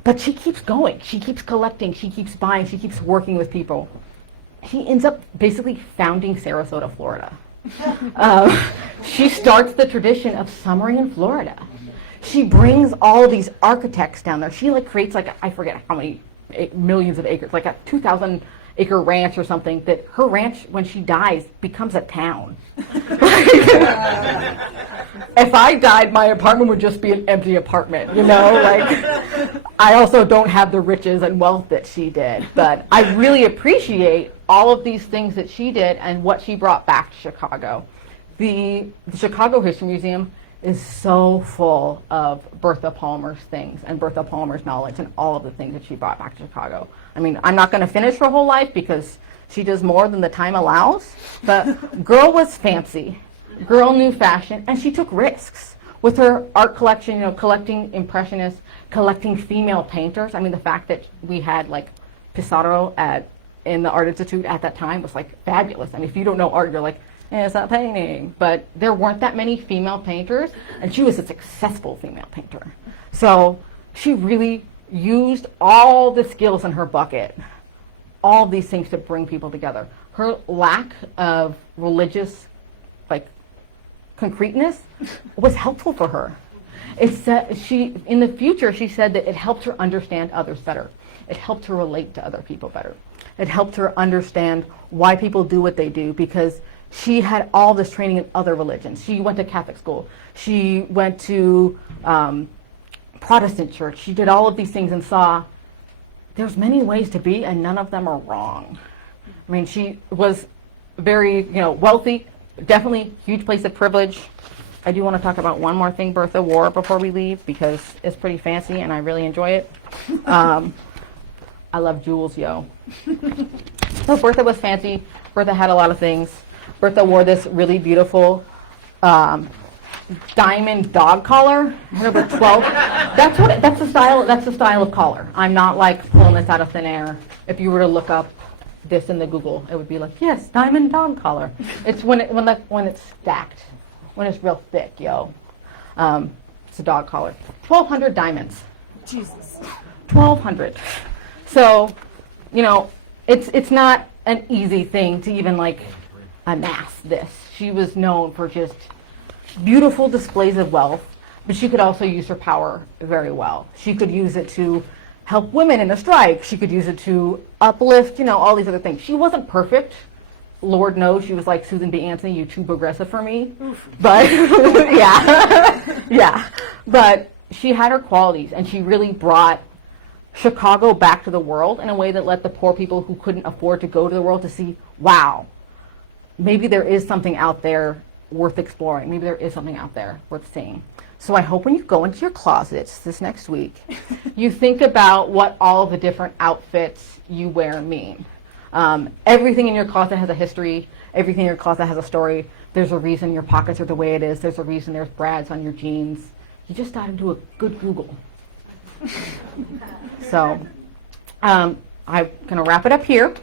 But she keeps going. She keeps collecting. She keeps buying. She keeps working with people. She ends up basically founding Sarasota, Florida. She starts the tradition of summering in Florida. She brings all these architects down there. She creates I forget how many millions of acres, like a 2,000 acre ranch or something, that her ranch, when she dies, becomes a town. If I died, my apartment would just be an empty apartment, I also don't have the riches and wealth that she did, but I really appreciate all of these things that she did and what she brought back to Chicago. The Chicago History Museum is so full of Bertha Palmer's things and Bertha Palmer's knowledge and all of the things that she brought back to Chicago. I mean, I'm not going to finish her whole life because she does more than the time allows, but girl was fancy. Girl knew fashion, and she took risks with her art collection, collecting impressionists, collecting female painters. I mean, the fact that we had Pissarro in the Art Institute at that time was fabulous. I mean, if you don't know art, you're like, it's not painting. But there weren't that many female painters, and she was a successful female painter. So she really used all the skills in her bucket, all these things to bring people together. Her lack of religious concreteness was helpful for her. In the future, she said that it helped her understand others better. It helped her relate to other people better. It helped her understand why people do what they do, because she had all this training in other religions. She went to Catholic school. She went to Protestant church. She did all of these things and saw there's many ways to be, and none of them are wrong. I mean, she was very, wealthy, definitely huge place of privilege. I do want to talk about one more thing Bertha wore before we leave because it's pretty fancy and I really enjoy it. I love jewels, yo. So Bertha was fancy. Bertha had a lot of things. Bertha wore this really beautiful diamond dog collar, number 12. That's the style of collar. I'm not like pulling this out of thin air. If you were to look up this in the Google, it would be like, yes, diamond dog collar. It's when it's stacked, when it's real thick, yo. It's a dog collar. 1,200 diamonds. Jesus. 1,200. So, you know, it's not an easy thing to even like amass this. She was known for just beautiful displays of wealth, but she could also use her power very well. She could use it to help women in a strike. She could use it to uplift, you know, all these other things. She wasn't perfect. Lord knows she was like, Susan B. Anthony, you're too progressive for me. But yeah, yeah. But she had her qualities, and she really brought Chicago back to the world in a way that let the poor people who couldn't afford to go to the world to see, wow, maybe there is something out there worth exploring. Maybe there is something out there worth seeing. So I hope when you go into your closets this next week, you think about what all the different outfits you wear mean. Everything in your closet has a history. Everything in your closet has a story. There's a reason your pockets are the way it is. There's a reason there's brads on your jeans. You just got to do a good Google. So I'm going to wrap it up here.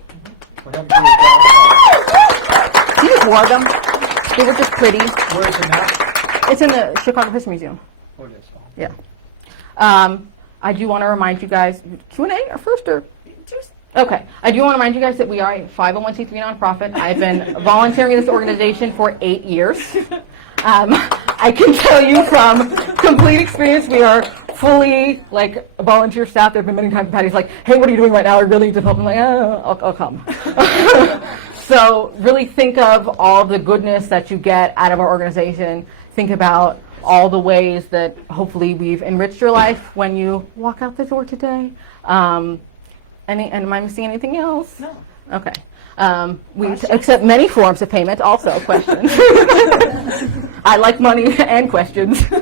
You just wore them. They were just pretty. Where is it now? It's in the Chicago History Museum. Oh, it is. Yeah. I do want to remind you guys, Q&A or first or? Okay. I do want to remind you guys that we are a 501c3 nonprofit. I've been volunteering in this organization for 8 years. I can tell you from complete experience, we are fully like volunteer staff. There have been many times Patty's like, hey, what are you doing right now? I really need some help. I'm like, oh, I'll come. So really think of all the goodness that you get out of our organization. Think about all the ways that hopefully we've enriched your life when you walk out the door today. And am I missing anything else? No. Okay. We accept many forms of payment, also questions. I like money and questions. Who's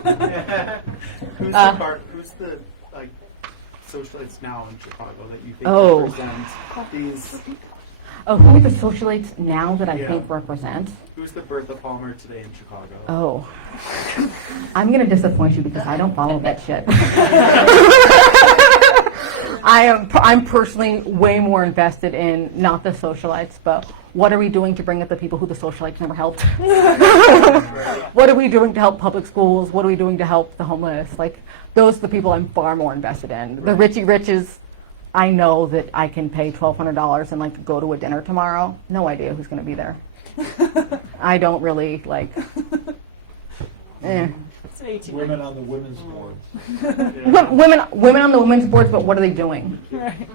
the like socialites now in Chicago that you think represent these? Oh, who are the socialites now that I Yeah. think represent? Who's the Bertha Palmer today in Chicago? Oh, I'm going to disappoint you because I don't follow that shit. I'm personally way more invested in not the socialites, but what are we doing to bring up the people who the socialites never helped? What are we doing to help public schools? What are we doing to help the homeless? Like, those are the people I'm far more invested in. The Richie Riches, I know that I can pay $1,200 and like go to a dinner tomorrow. No idea who's going to be there. I don't really like. Women on the women's boards. Women on the women's boards, but what are they doing? Right.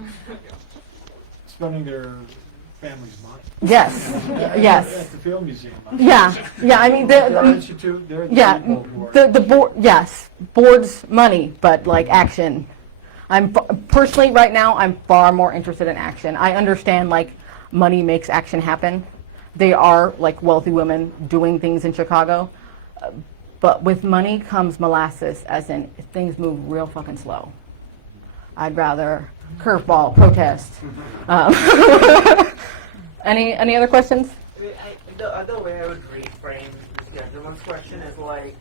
Spending their family's money. Yes, yes. At the Film Museum. Yeah, I mean, Their institute, they're the people who are. the board, yes, board's money, but like action. Personally, right now, I'm far more interested in action. I understand, like, money makes action happen. They are, like, wealthy women doing things in Chicago. But with money comes molasses, as in things move real fucking slow. I'd rather curveball, protest. Any other questions? The other way I would reframe this gentleman's question is like,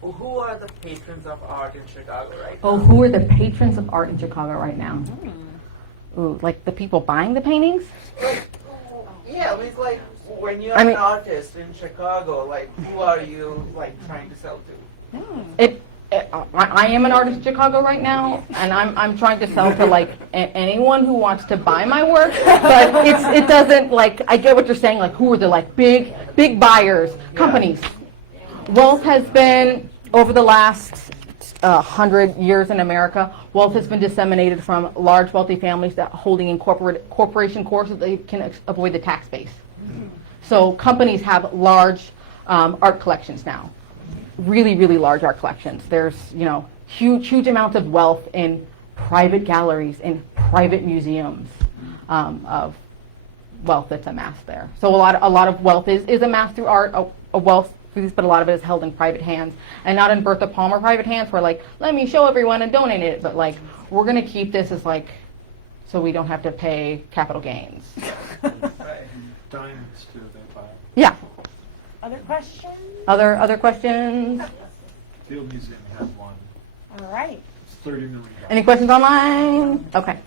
who are the patrons of art in Chicago right now? Oh, who are the patrons of art in Chicago right now? Ooh, like the people buying the paintings? Yeah, I mean, it's like when you're an artist in Chicago, like who are you like trying to sell to? I am an artist in Chicago right now, and I'm trying to sell to like anyone who wants to buy my work. But it doesn't like, I get what you're saying. Like, who are the like big buyers? Companies. Wealth has been, over the last 100 years in America, wealth has been disseminated from large wealthy families that holding in corporation cores so they can avoid the tax base. So companies have large art collections now, really large art collections. There's huge amounts of wealth in private galleries, in private museums of wealth that's amassed there. So a lot of wealth is amassed through art. A wealth fees, but a lot of it is held in private hands, and not in Bertha Palmer private hands where like, let me show everyone and donate it, but like, we're going to keep this as like, so we don't have to pay capital gains. Diamonds too, they buy. Yeah. Other questions? Other questions? Field Museum has one. All right. It's $30 million. Any questions online? Okay.